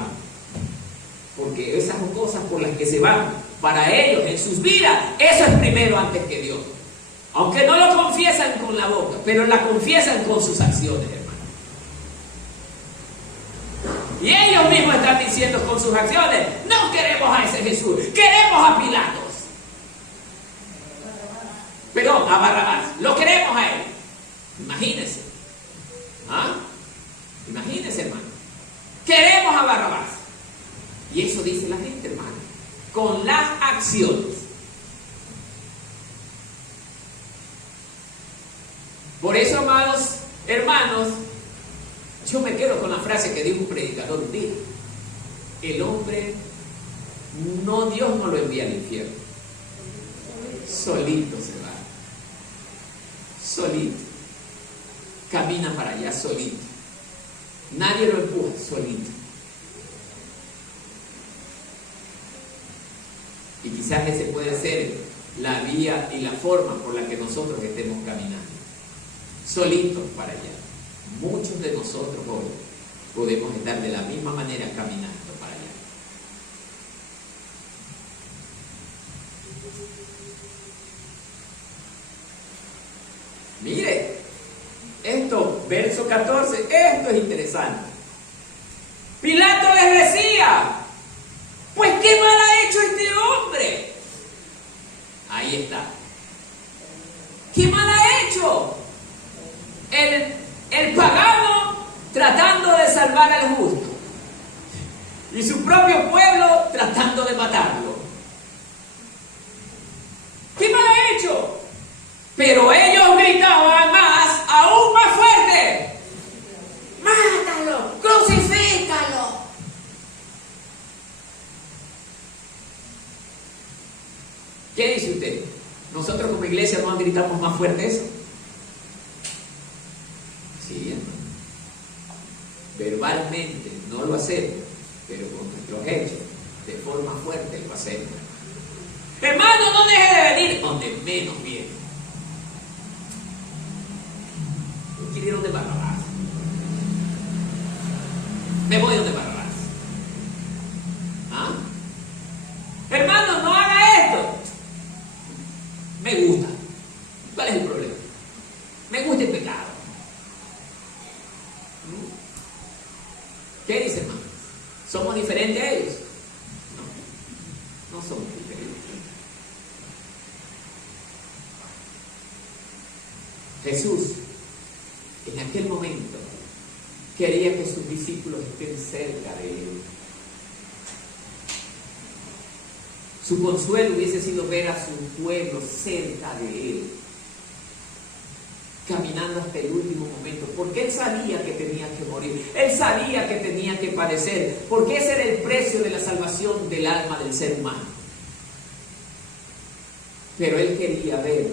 Porque esas son cosas por las que se van, para ellos, en sus vidas, eso es primero antes que Dios. Aunque no lo confiesan con la boca, pero la confiesan con sus acciones, hermano. Y ellos mismos están diciendo con sus acciones: no queremos a ese Jesús, queremos a Pilatos. Perdón, a Barrabás, lo queremos a él. Imagínense. ¿Ah? Imagínense, hermano. Queremos a Barrabás. Y eso dice la gente, hermano, con las acciones. Por eso, amados hermanos, yo me quedo con la frase que dijo un predicador un día: el hombre, Dios no lo envía al infierno, solito se va, solito, camina para allá solito, nadie lo empuja, solito. Y quizás ese puede ser la vía y la forma por la que nosotros estemos caminando. Solitos para allá. Muchos de nosotros hoy podemos estar de la misma manera caminando para allá. Mire, esto, verso 14, esto es interesante. Pilato les decía, pues qué mal ha hecho este hombre. Ahí está. ¿Qué mal ha hecho? El pagano tratando de salvar al justo y su propio pueblo tratando de matarlo. ¿Qué mal ha hecho? Pero ellos gritaban más, aún más fuerte: ¡mátalo! ¡Crucifícalo! ¿Qué dice usted? ¿Nosotros como iglesia no gritamos más fuerte eso? Sí, hermano. Verbalmente no lo hacemos, pero con nuestros hechos, de forma fuerte lo hacemos. Hermano, no deje de venir donde menos viene. Yo quiero ir donde Barrabás. Me voy donde Barrabás. ¿Ah? Hermano, no haga esto. Me gusta. ¿Cuál es el problema? Me gusta el pecado. ¿Qué dice, hermano? ¿Somos diferentes a ellos? No, no somos diferentes. Jesús, en aquel momento, quería que sus discípulos estén cerca de él. Su consuelo hubiese sido ver a su pueblo cerca de él, caminando hasta el último momento, porque él sabía que tenía que morir, él sabía que tenía que padecer, porque ese era el precio de la salvación del alma del ser humano. Pero él quería ver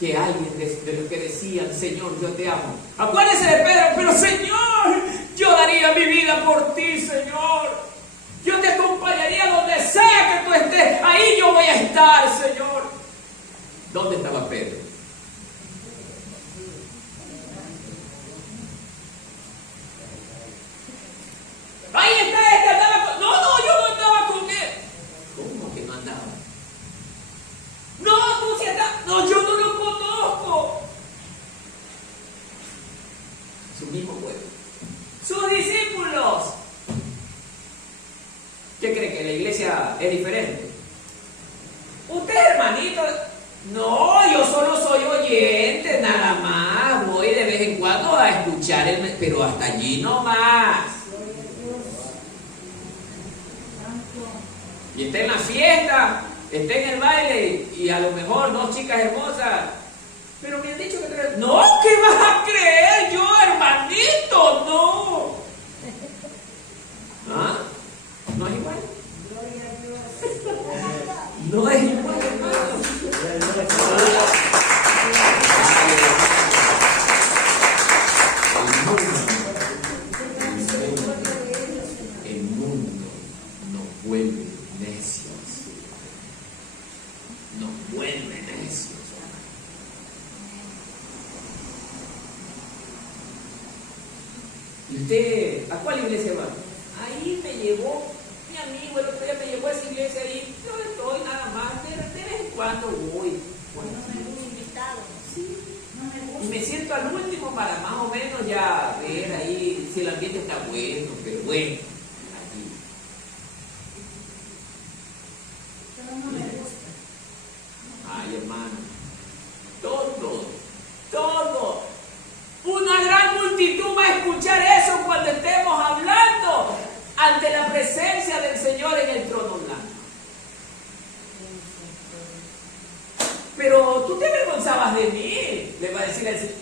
que alguien de los que decían: Señor, yo te amo. Acuérdese de Pedro: pero Señor, yo daría mi vida por ti, Señor. Yo te acompañaría donde sea que tú estés. Ahí yo voy a estar, Señor. ¿Dónde estaba Pedro? Ahí está este, andaba con... No, yo no andaba con él. ¿Cómo que no andaba? No, tú sí andas. No, yo no lo conozco. Su mismo pueblo. Sus discípulos. ¿Qué cree? ¿Que la iglesia es diferente? Usted, hermanito, no, yo solo soy oyente, nada más. Voy de vez en cuando a escuchar, pero hasta allí no más. Y está en la fiesta, está en el baile, y a lo mejor dos chicas hermosas. Pero me han dicho que... No, ¿qué vas a creer yo, hermanito? No. ¿Ah? ¿No es igual? No es igual, hermano. El mundo nos vuelve necios. Nos vuelve necios. ¿Y usted a cuál iglesia va? Ahí me llevó mi amigo, el otro día me llevó a esa iglesia ahí. Yo estoy nada más, de vez en cuando voy. Bueno, no me gusta invitado. Sí. No me gusta. Y me siento al último para más o menos ya ver ahí si el ambiente está bueno, pero bueno, aquí. Pero no me gusta. Ay, hermano. Todo. Una gran multitud va a escuchar eso cuando estemos hablando ante la presencia del Señor en el trono blanco. Pero tú te avergonzabas de mí, le va a decir el Señor.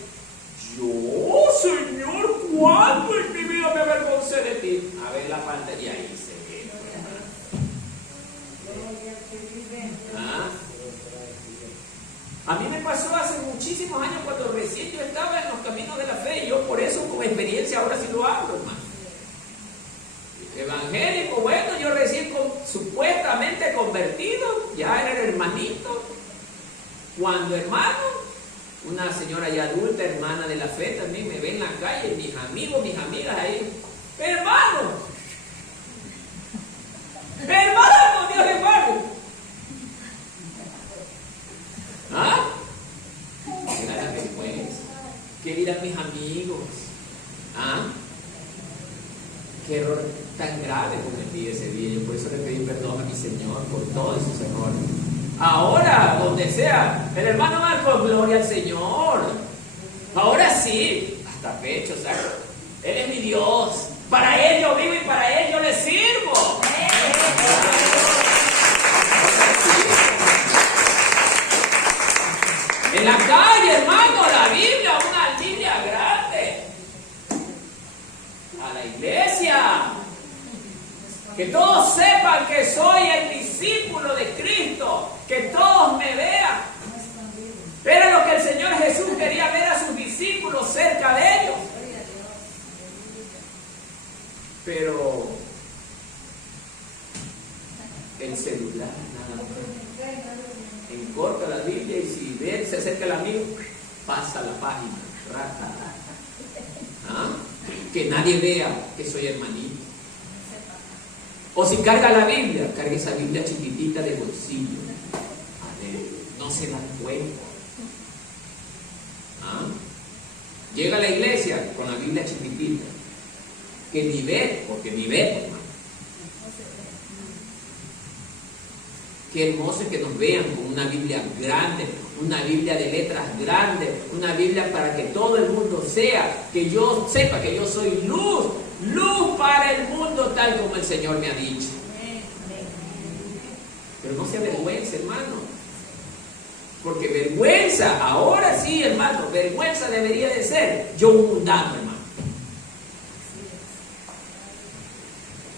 Yo, Señor, ¿cuándo en mi vida me avergoncé de ti? A ver la pantalla y ahí se ve. ¿Ah? A mí me pasó hace muchísimos años cuando recién yo estaba en los caminos de la fe, y yo por eso con experiencia ahora sí lo hablo, hermano. Evangélico, bueno, yo recién supuestamente supuestamente convertido, ya era el hermanito, cuando hermano, una señora ya adulta, hermana de la fe, también me ve en la calle, mis amigos, mis amigas ahí, hermano, Dios le guarde. ¿Ah? Era la vergüenza. ¿Qué dirán mis amigos? ¿Ah? Qué error tan grave cometí ese día. Yo por eso le pedí perdón a mi Señor por todos esos errores. Ahora, donde sea, el hermano Marco, gloria al Señor. Ahora sí, hasta pecho, saco. Él es mi Dios. Para Él yo vivo y para Él yo le sirvo. En la calle, hermano, la Biblia, una Biblia grande. A la iglesia. Que todos sepan que soy el discípulo de Cristo. Que todos me vean. Era lo que el Señor Jesús quería ver a sus discípulos cerca de ellos. Pero el celular, nada más. Encorta la Biblia y si ve, se acerca el amigo, pasa la página. ¿Ah? Que nadie vea que soy hermanito. O si carga la Biblia, cargue esa Biblia chiquitita de bolsillo. A ver, no se dan cuenta. ¿Ah? Llega a la iglesia con la Biblia chiquitita. Que ni ve, porque ni ve, hermano. Qué hermoso es que nos vean con una Biblia grande, una Biblia de letras grandes, una Biblia para que todo el mundo que yo sepa que yo soy luz para el mundo tal como el Señor me ha dicho. Pero no se avergüence, hermano. Porque vergüenza, ahora sí, hermano, vergüenza debería de ser yo un mundano, hermano.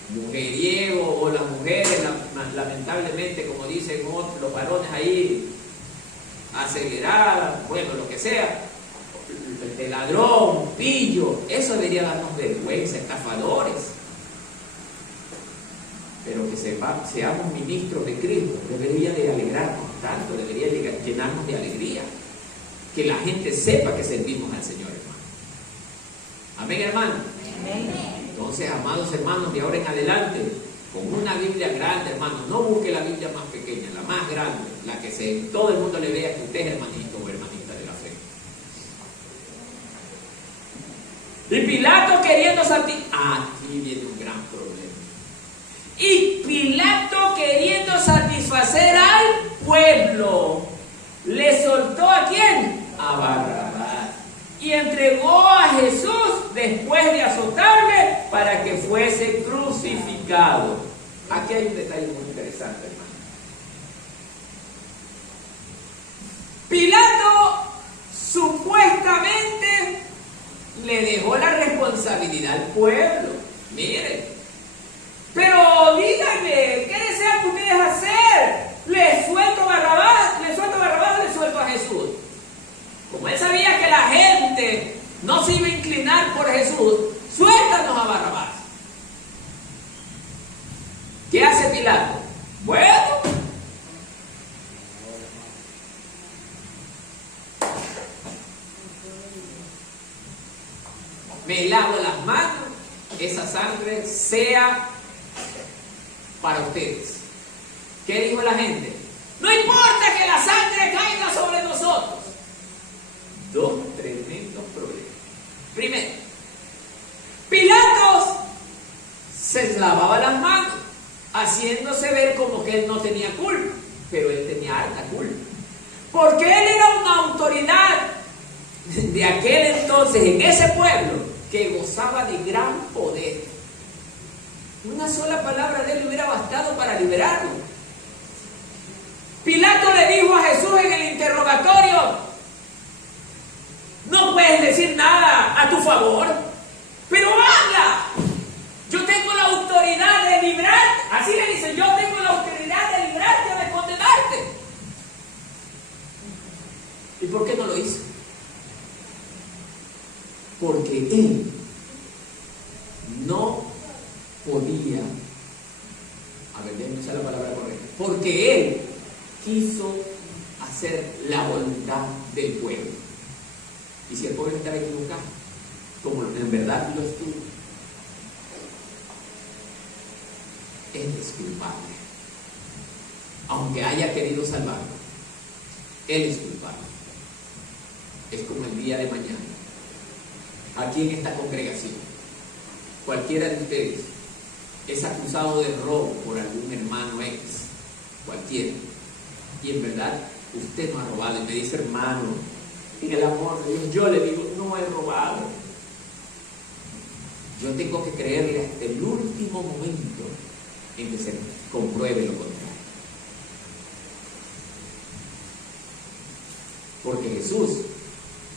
Mujeriego o las mujeres, lamentablemente, como dicen los varones ahí, aceleradas, bueno, lo que sea, de ladrón, pillo, eso debería darnos vergüenza, estafadores. Pero que seamos ministros de Cristo, debería de alegrarnos tanto, debería de llenarnos de alegría, que la gente sepa que servimos al Señor, hermano. Amén, hermano. Amén. Entonces, amados hermanos, de ahora en adelante, con una Biblia grande, hermano, no busque la Biblia más pequeña, la más grande, la que todo el mundo le vea que usted es hermanito o hermanita de la fe. Y Pilato queriendo aquí viene un gran problema. Y Pilato queriendo satisfacer al pueblo, ¿le soltó a quién? A Barrabás. Y entregó a Jesús después de azotarle para que fuese crucificado. Aquí hay un detalle muy interesante, hermano. Pilato supuestamente le dejó la responsabilidad al pueblo. Miren. Pero díganme, ¿qué desean ustedes hacer? ¿Le suelto a Barrabás? ¿Le suelto a Barrabás o le suelto a Jesús? Como él sabía que la gente no se iba a inclinar por Jesús, suéltanos a Barrabás. ¿Qué hace Pilato? Bueno, me lavo las manos, esa sangre sea para ustedes. ¿Qué dijo la gente? No importa que la sangre caiga sobre nosotros. Dos tremendos problemas. Primero, Pilatos se lavaba las manos, haciéndose ver como que él no tenía culpa, pero él tenía alta culpa. Porque él era una autoridad de aquel entonces en ese pueblo que gozaba de gran poder. Una sola palabra de él le hubiera bastado para liberarlo. Pilato le dijo a Jesús en el interrogatorio: no puedes decir nada a tu favor, pero habla. Yo tengo la autoridad de librarte. Así le dice: yo tengo la autoridad de librarte o de condenarte. ¿Y por qué no lo hizo? Porque él no podía, a ver, déjenme usar la palabra correcta, porque Él quiso hacer la voluntad del pueblo. Y si el pueblo estaba equivocado, como en verdad lo estuvo, Él es culpable. Aunque haya querido salvarlo, Él es culpable. Es como el día de mañana, aquí en esta congregación, cualquiera de ustedes es acusado de robo por algún hermano X, cualquiera, y en verdad usted no ha robado, y me dice: hermano, en el amor de Dios, yo le digo: no he robado. Yo tengo que creerle hasta el último momento en que se compruebe lo contrario. Porque Jesús,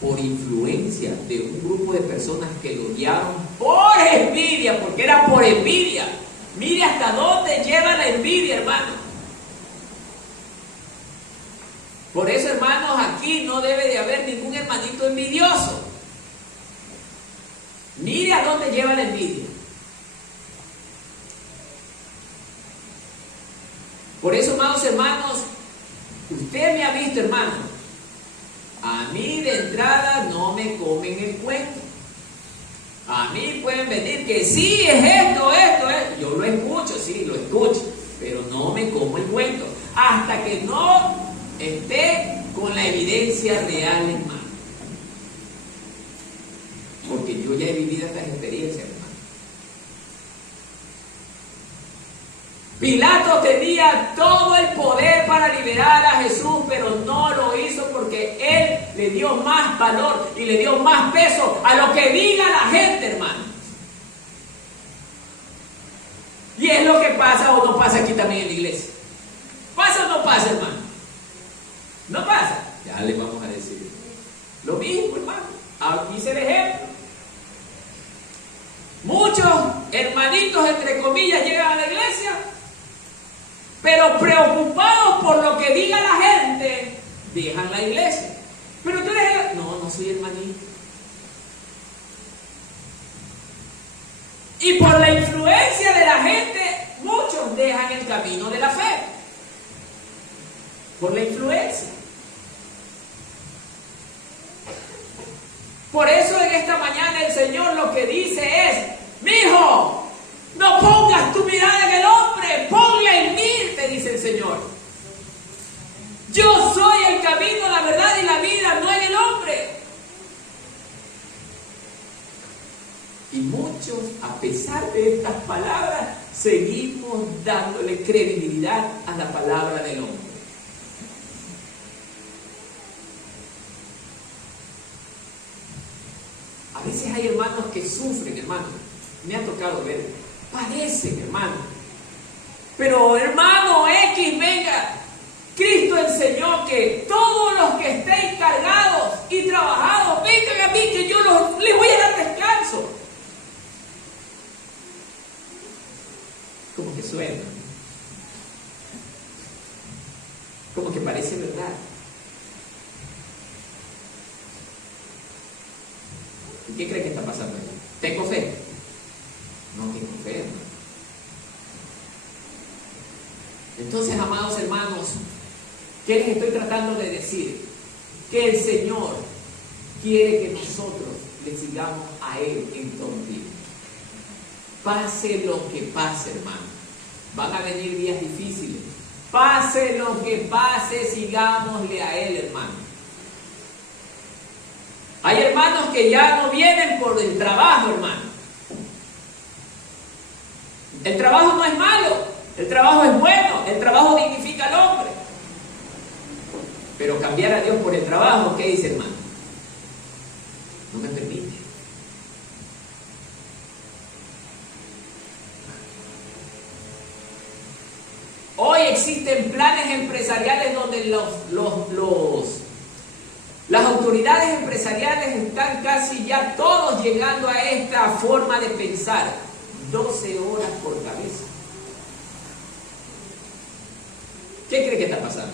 por influencia de un grupo de personas que lo odiaron por envidia, porque era por envidia. Mire hasta dónde lleva la envidia, hermano. Por eso, hermanos, aquí no debe de haber ningún hermanito envidioso. Mire a dónde lleva la envidia. Por eso, amados hermanos, usted me ha visto, hermano. A mí de entrada no me comen el cuento. A mí pueden venir que sí, es esto. Yo lo escucho, sí, lo escucho, pero no me como el cuento. Hasta que no esté con la evidencia real en mano. Porque yo ya he vivido estas experiencias, hermano. Pilato tenía todo el poder para liberar a Jesús, pero no lo hizo porque él le dio más valor y le dio más peso a lo que diga la gente, hermano. Y es lo que pasa o no pasa aquí también en la iglesia. ¿Pasa o no pasa, hermano? ¿No pasa? Ya le vamos a decir. Lo mismo, hermano. Aquí se el ejemplo. Muchos hermanitos, entre comillas, llegan a la iglesia, pero preocupados por lo que diga la gente, dejan la iglesia. Pero tú eres... No soy hermanito. Y por la influencia de la gente, muchos dejan el camino de la fe. Por la influencia. Por eso en esta mañana el Señor lo que dice es: mijo, no pongas tu mirada en el hombre, ponla en mí, te dice el Señor. Yo soy el camino, la verdad y la vida, no en el hombre. Y muchos, a pesar de estas palabras, seguimos dándole credibilidad a la palabra del hombre. A veces hay hermanos que sufren, hermano. Me ha tocado ver. Padecen, hermano. Pero, hermano X, venga. Cristo enseñó que todos los que estéis cargados y trabajados, vengan a mí que yo les voy a dar descanso. Como que suena. Como que parece verdad. ¿Y qué cree que está pasando ahí? ¿Tengo fe? No tengo fe, hermano. Entonces, amados hermanos, ¿qué les estoy tratando de decir? Que el Señor quiere que nosotros le sigamos a Él en todo tiempo. Pase lo que pase, hermano. Van a venir días difíciles. Pase lo que pase, sigámosle a Él, hermano. Hay hermanos que ya no vienen por el trabajo, hermano. El trabajo no es malo, el trabajo es bueno, el trabajo dignifica al hombre. Pero cambiar a Dios por el trabajo, ¿qué dice, hermano? No me permite. Hoy existen planes empresariales donde las autoridades empresariales están casi ya todos llegando a esta forma de pensar. 12 horas por cabeza. ¿Qué cree que está pasando?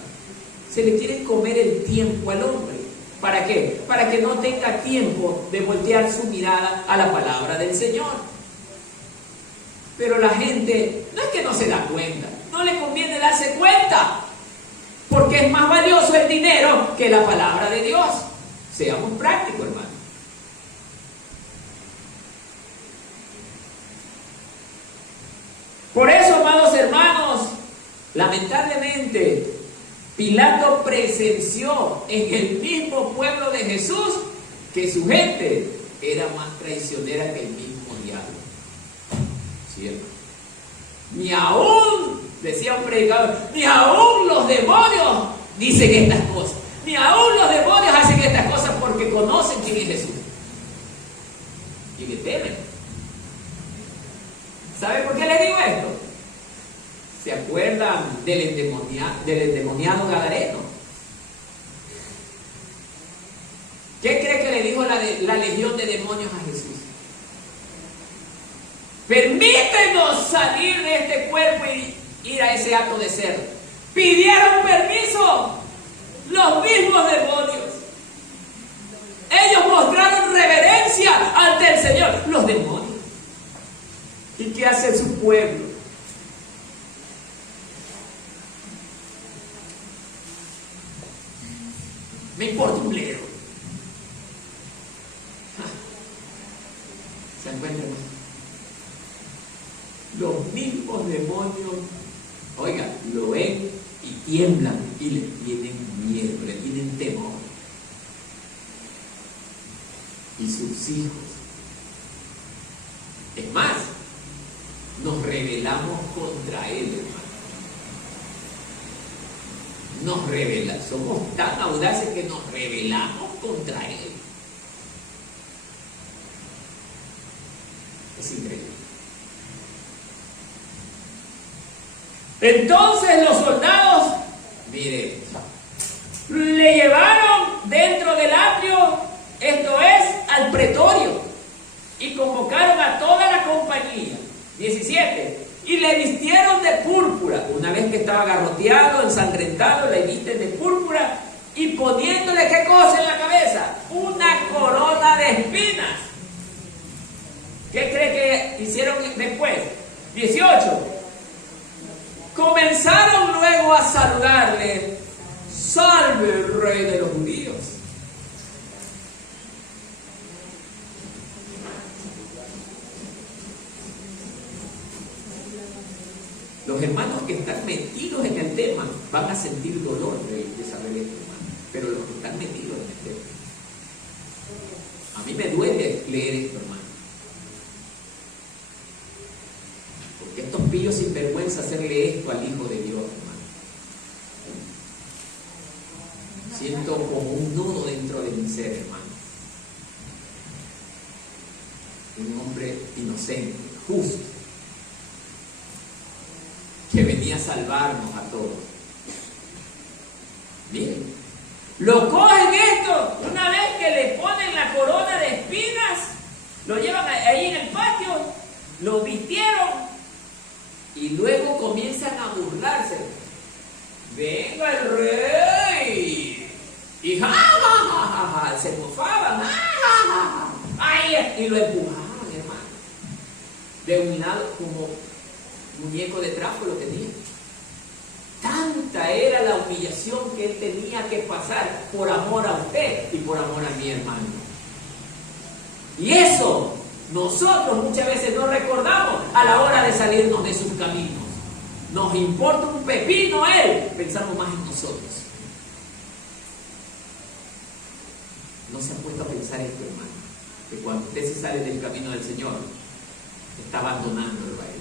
Se le quiere comer el tiempo al hombre. ¿Para qué? Para que no tenga tiempo de voltear su mirada a la palabra del Señor. Pero la gente no es que no se da cuenta. no le conviene darse cuenta, porque es más valioso el dinero que la palabra de Dios. Seamos prácticos, hermano. Por eso, amados hermanos, lamentablemente, Pilato presenció en el mismo pueblo de Jesús que su gente era más traicionera que el mismo diablo. ¿Cierto? Ni aún, decía un predicador, ni aún los demonios dicen estas cosas. Ni aún los demonios hacen estas cosas porque conocen quién es Jesús. Y le temen. ¿Sabe por qué le digo esto? ¿Se acuerdan del endemoniado gadareno? ¿Qué cree que le dijo la legión de demonios a Jesús? Permítenos salir de este cuerpo y ir a ese acto de ser. Pidieron permiso los mismos demonios. Ellos mostraron reverencia ante el Señor, los demonios. ¿Y qué hace su pueblo? Me importa un bledo. ¿Se encuentran? Los mismos demonios, oiga, lo ven y tiemblan y le tienen miedo, le tienen temor. Y sus hijos. Es más, nos rebelamos contra él, hermano. Nos rebelamos, somos tan audaces que nos rebelamos contra él. Es increíble. Entonces los soldados, mire, le llevaron dentro del atrio, esto es, al pretorio, y convocaron a toda la compañía. 17. Y le vistieron de púrpura. Una vez que estaba garroteado, ensangrentado, le visten de púrpura y poniéndole ¿qué cosa en la cabeza? Una corona de espinas. ¿Qué cree que hicieron después? 18. Comenzaron luego a saludarle: salve, rey de los judíos. Los hermanos que están metidos en el tema van a sentir dolor de saber esto, hermano. Pero los que están metidos en el tema, a mí me duele leer esto, hermano. Porque estos pillos sinvergüenza hacerle esto al Hijo de Dios, hermano. Siento como un nudo dentro de mi ser, hermano. Un hombre inocente, justo, que venía a salvarnos a todos. Miren, lo cogen esto, una vez que le ponen la corona de espinas, lo llevan ahí en el patio, lo vistieron y luego comienzan a burlarse. Venga el rey. Y ja, ja, ja, ja, ja, se mofaban, ja, ja, ja, ay, y lo empujaban, hermano, de un lado como muñeco de trapo lo tenía. Tanta era la humillación que él tenía que pasar por amor a usted y por amor a mi hermano. Y eso nosotros muchas veces no recordamos a la hora de salirnos de sus caminos. Nos importa un pepino él, pensamos más en nosotros. ¿No se ha puesto a pensar esto, hermano? Que cuando usted se sale del camino del Señor, está abandonándolo a él.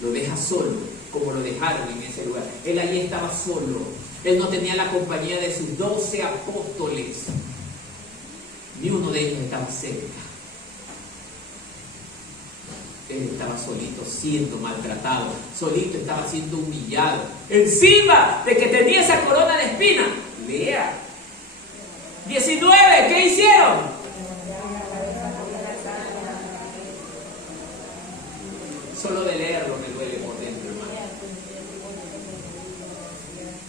Lo deja solo, como lo dejaron en ese lugar. Él allí estaba solo. Él no tenía la compañía de sus 12 apóstoles. Ni uno de ellos estaba cerca. Él estaba solito siendo maltratado. Solito estaba siendo humillado. Encima de que tenía esa corona de espinas. Lea. 19, ¿qué hicieron? Solo de leerlo me duele por dentro, hermano.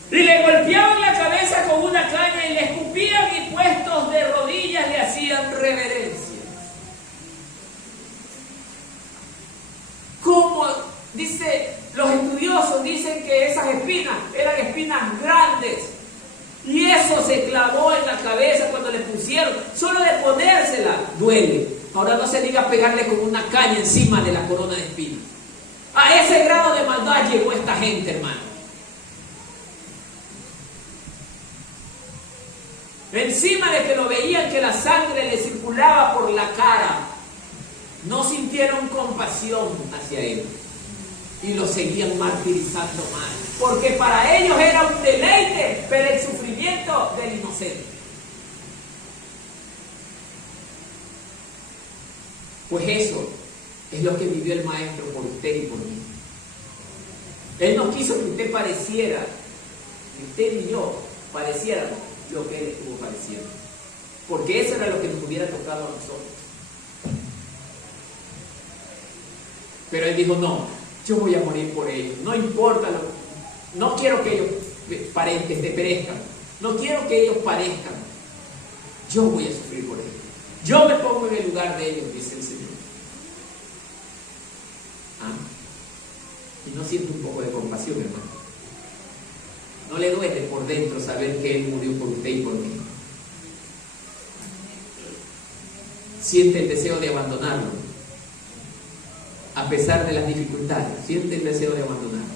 Y le golpeaban la cabeza con una caña y le escupían y puestos de rodillas le hacían reverencia. Como dice, los estudiosos dicen que eran espinas grandes. Y eso se clavó en la cabeza cuando le pusieron. Solo de ponérsela duele. Ahora no se diga pegarle con una caña encima de la corona de espinas. A ese grado de maldad llegó esta gente, hermano. Encima de que lo veían que la sangre le circulaba por la cara, no sintieron compasión hacia él y lo seguían martirizando más, porque para ellos era un deleite ver el sufrimiento del inocente. Pues eso es lo que vivió el Maestro por usted y por mí. Él no quiso que usted pareciera, que usted y yo pareciéramos lo que él estuvo padeciendo, porque eso era lo que nos hubiera tocado a nosotros. Pero él dijo: no, yo voy a morir por ellos, no importa, no quiero que ellos perezcan, no quiero que ellos parezcan, yo voy a sufrir por ellos, yo me pongo en el lugar de ellos, dice el Señor. Y no siente un poco de compasión, hermano. No le duele por dentro saber que Él murió por usted y por mí. Siente el deseo de abandonarlo, a pesar de las dificultades. Siente el deseo de abandonarlo.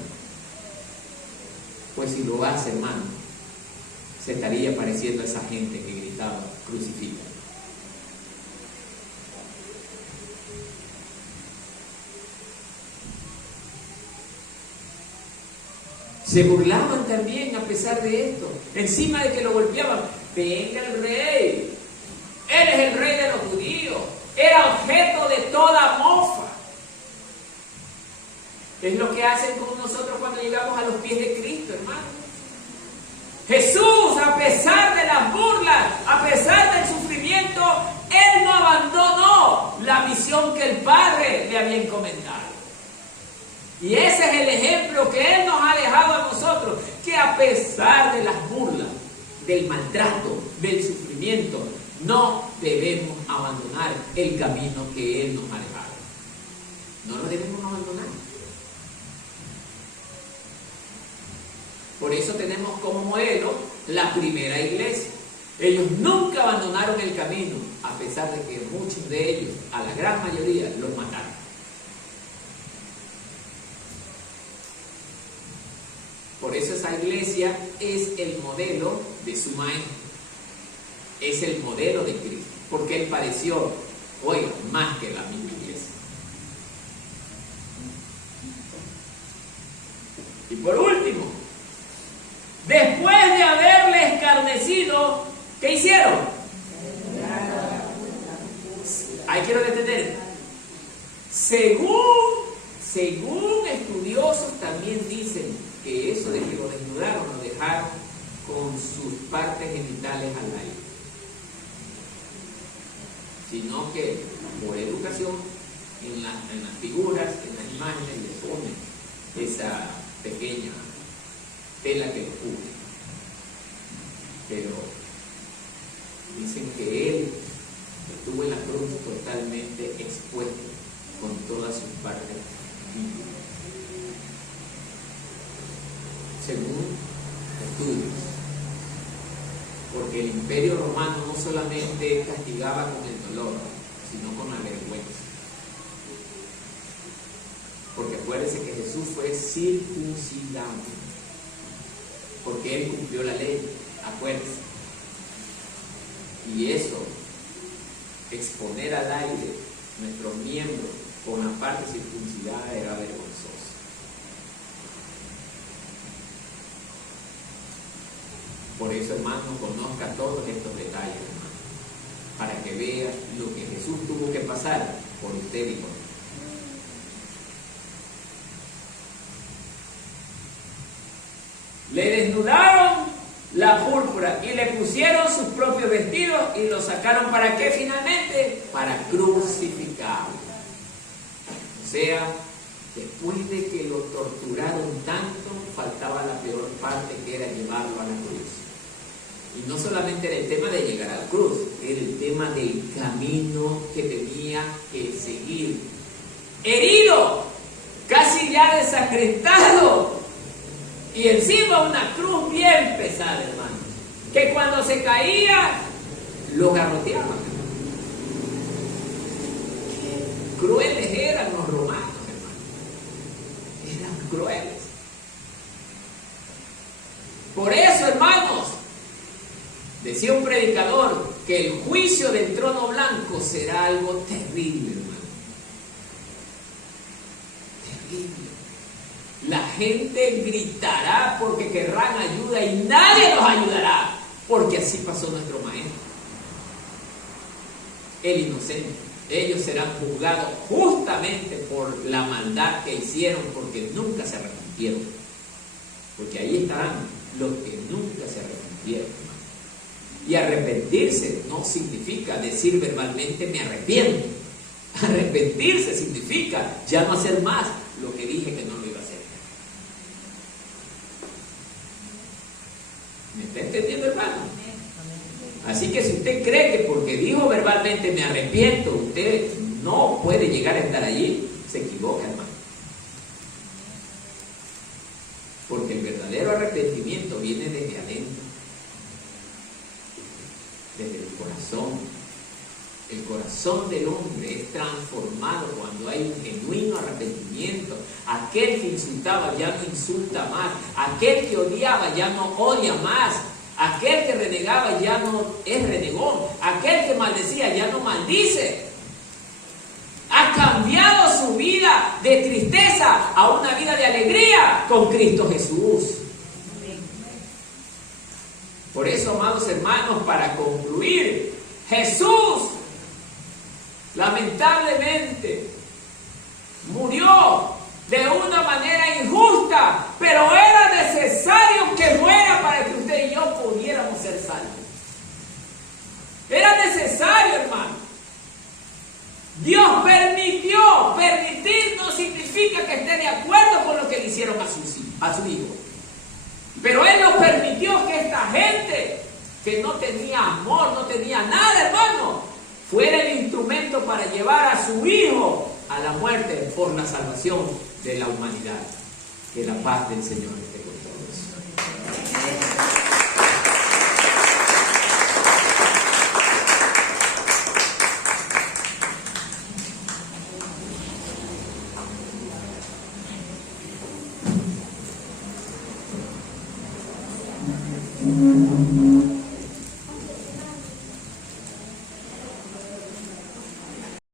Pues si lo hace, hermano, se estaría pareciendo a esa gente que gritaba: crucifica. Se burlaban también a pesar de esto. Encima de que lo golpeaban: venga el rey, él es el rey de los judíos. Era objeto de toda mofa. Es lo que hacen con nosotros cuando llegamos a los pies de Cristo, hermano. Jesús, a pesar de las burlas, a pesar del sufrimiento, Él no abandonó la misión que el Padre le había encomendado. Y ese es el ejemplo que Él nos ha dejado a nosotros, que a pesar de las burlas, del maltrato, del sufrimiento, no debemos abandonar el camino que Él nos ha dejado. No lo debemos abandonar. Por eso tenemos como modelo la primera iglesia. Ellos nunca abandonaron el camino, a pesar de que muchos de ellos, a la gran mayoría, los mataron. Por eso esa iglesia es el modelo de su maestro. Es el modelo de Cristo. Porque Él padeció, oiga, más que la misma iglesia. Y por último, después de haberle escarnecido, ¿qué hicieron? Ahí quiero detener. Según estudiosos también dicen que eso de que lo desnudaron, lo dejaron con sus partes genitales al aire, sino que por educación en las figuras, en las imágenes le ponen esa pequeña tela que lo cubre. Pero dicen que Él estuvo en la cruz totalmente expuesto con todas sus partes íntimas, según estudios, porque el Imperio Romano no solamente castigaba con el dolor, sino con la vergüenza. Porque acuérdense que Jesús fue circuncidado, porque Él cumplió la ley, acuérdense. Y eso, exponer al aire nuestros miembros con la parte circuncidada, era vergonzoso. Por eso, hermano, conozca todos estos detalles, hermano, para que vea lo que Jesús tuvo que pasar por usted y por mí. Le desnudaron la púrpura y le pusieron sus propios vestidos y lo sacaron. ¿Para qué finalmente? Para crucificarlo. O sea, después de que lo torturaron tanto, faltaba la peor parte, que era llevarlo a la cruz. Y no solamente era el tema de llegar a la cruz, era el tema del camino que tenía que seguir. Herido, casi ya desacristado, Y encima una cruz bien pesada, hermano, que cuando se caía, lo garroteaban. Qué crueles eran los romanos, hermano. Eran crueles. Por eso, hermanos, decía un predicador que el juicio del trono blanco será algo terrible, hermano. Terrible. La gente gritará porque querrán ayuda y nadie los ayudará, porque así pasó nuestro maestro, el inocente. Ellos serán juzgados justamente por la maldad que hicieron, porque nunca se arrepintieron. Porque ahí estarán los que nunca se arrepintieron. Y arrepentirse no significa decir verbalmente me arrepiento. Arrepentirse significa ya no hacer más lo que dije que no lo iba a hacer. ¿Me está entendiendo, hermano? Así que si usted cree que porque dijo verbalmente me arrepiento, usted no puede llegar a estar allí, se equivoca, hermano. Porque el verdadero arrepentimiento viene desde adentro, desde el corazón. El corazón del hombre es transformado cuando hay un genuino arrepentimiento. Aquel que insultaba ya no insulta más. Aquel que odiaba ya no odia más. Aquel que renegaba ya no es renegón. Aquel que maldecía ya no maldice. Ha cambiado su vida de tristeza a una vida de alegría con Cristo Jesús. Por eso, amados hermanos, para concluir, Jesús lamentablemente murió de una manera injusta, pero era necesario que muera para que usted y yo pudiéramos ser salvos. Era necesario, hermano. Dios permitió. Permitir no significa que esté de acuerdo con lo que le hicieron a su hijo. Pero Él nos permitió que esta gente que no tenía amor, no tenía nada, hermano, fuera el instrumento para llevar a su hijo a la muerte por la salvación de la humanidad. Que la paz del Señor esté con todos. Amén.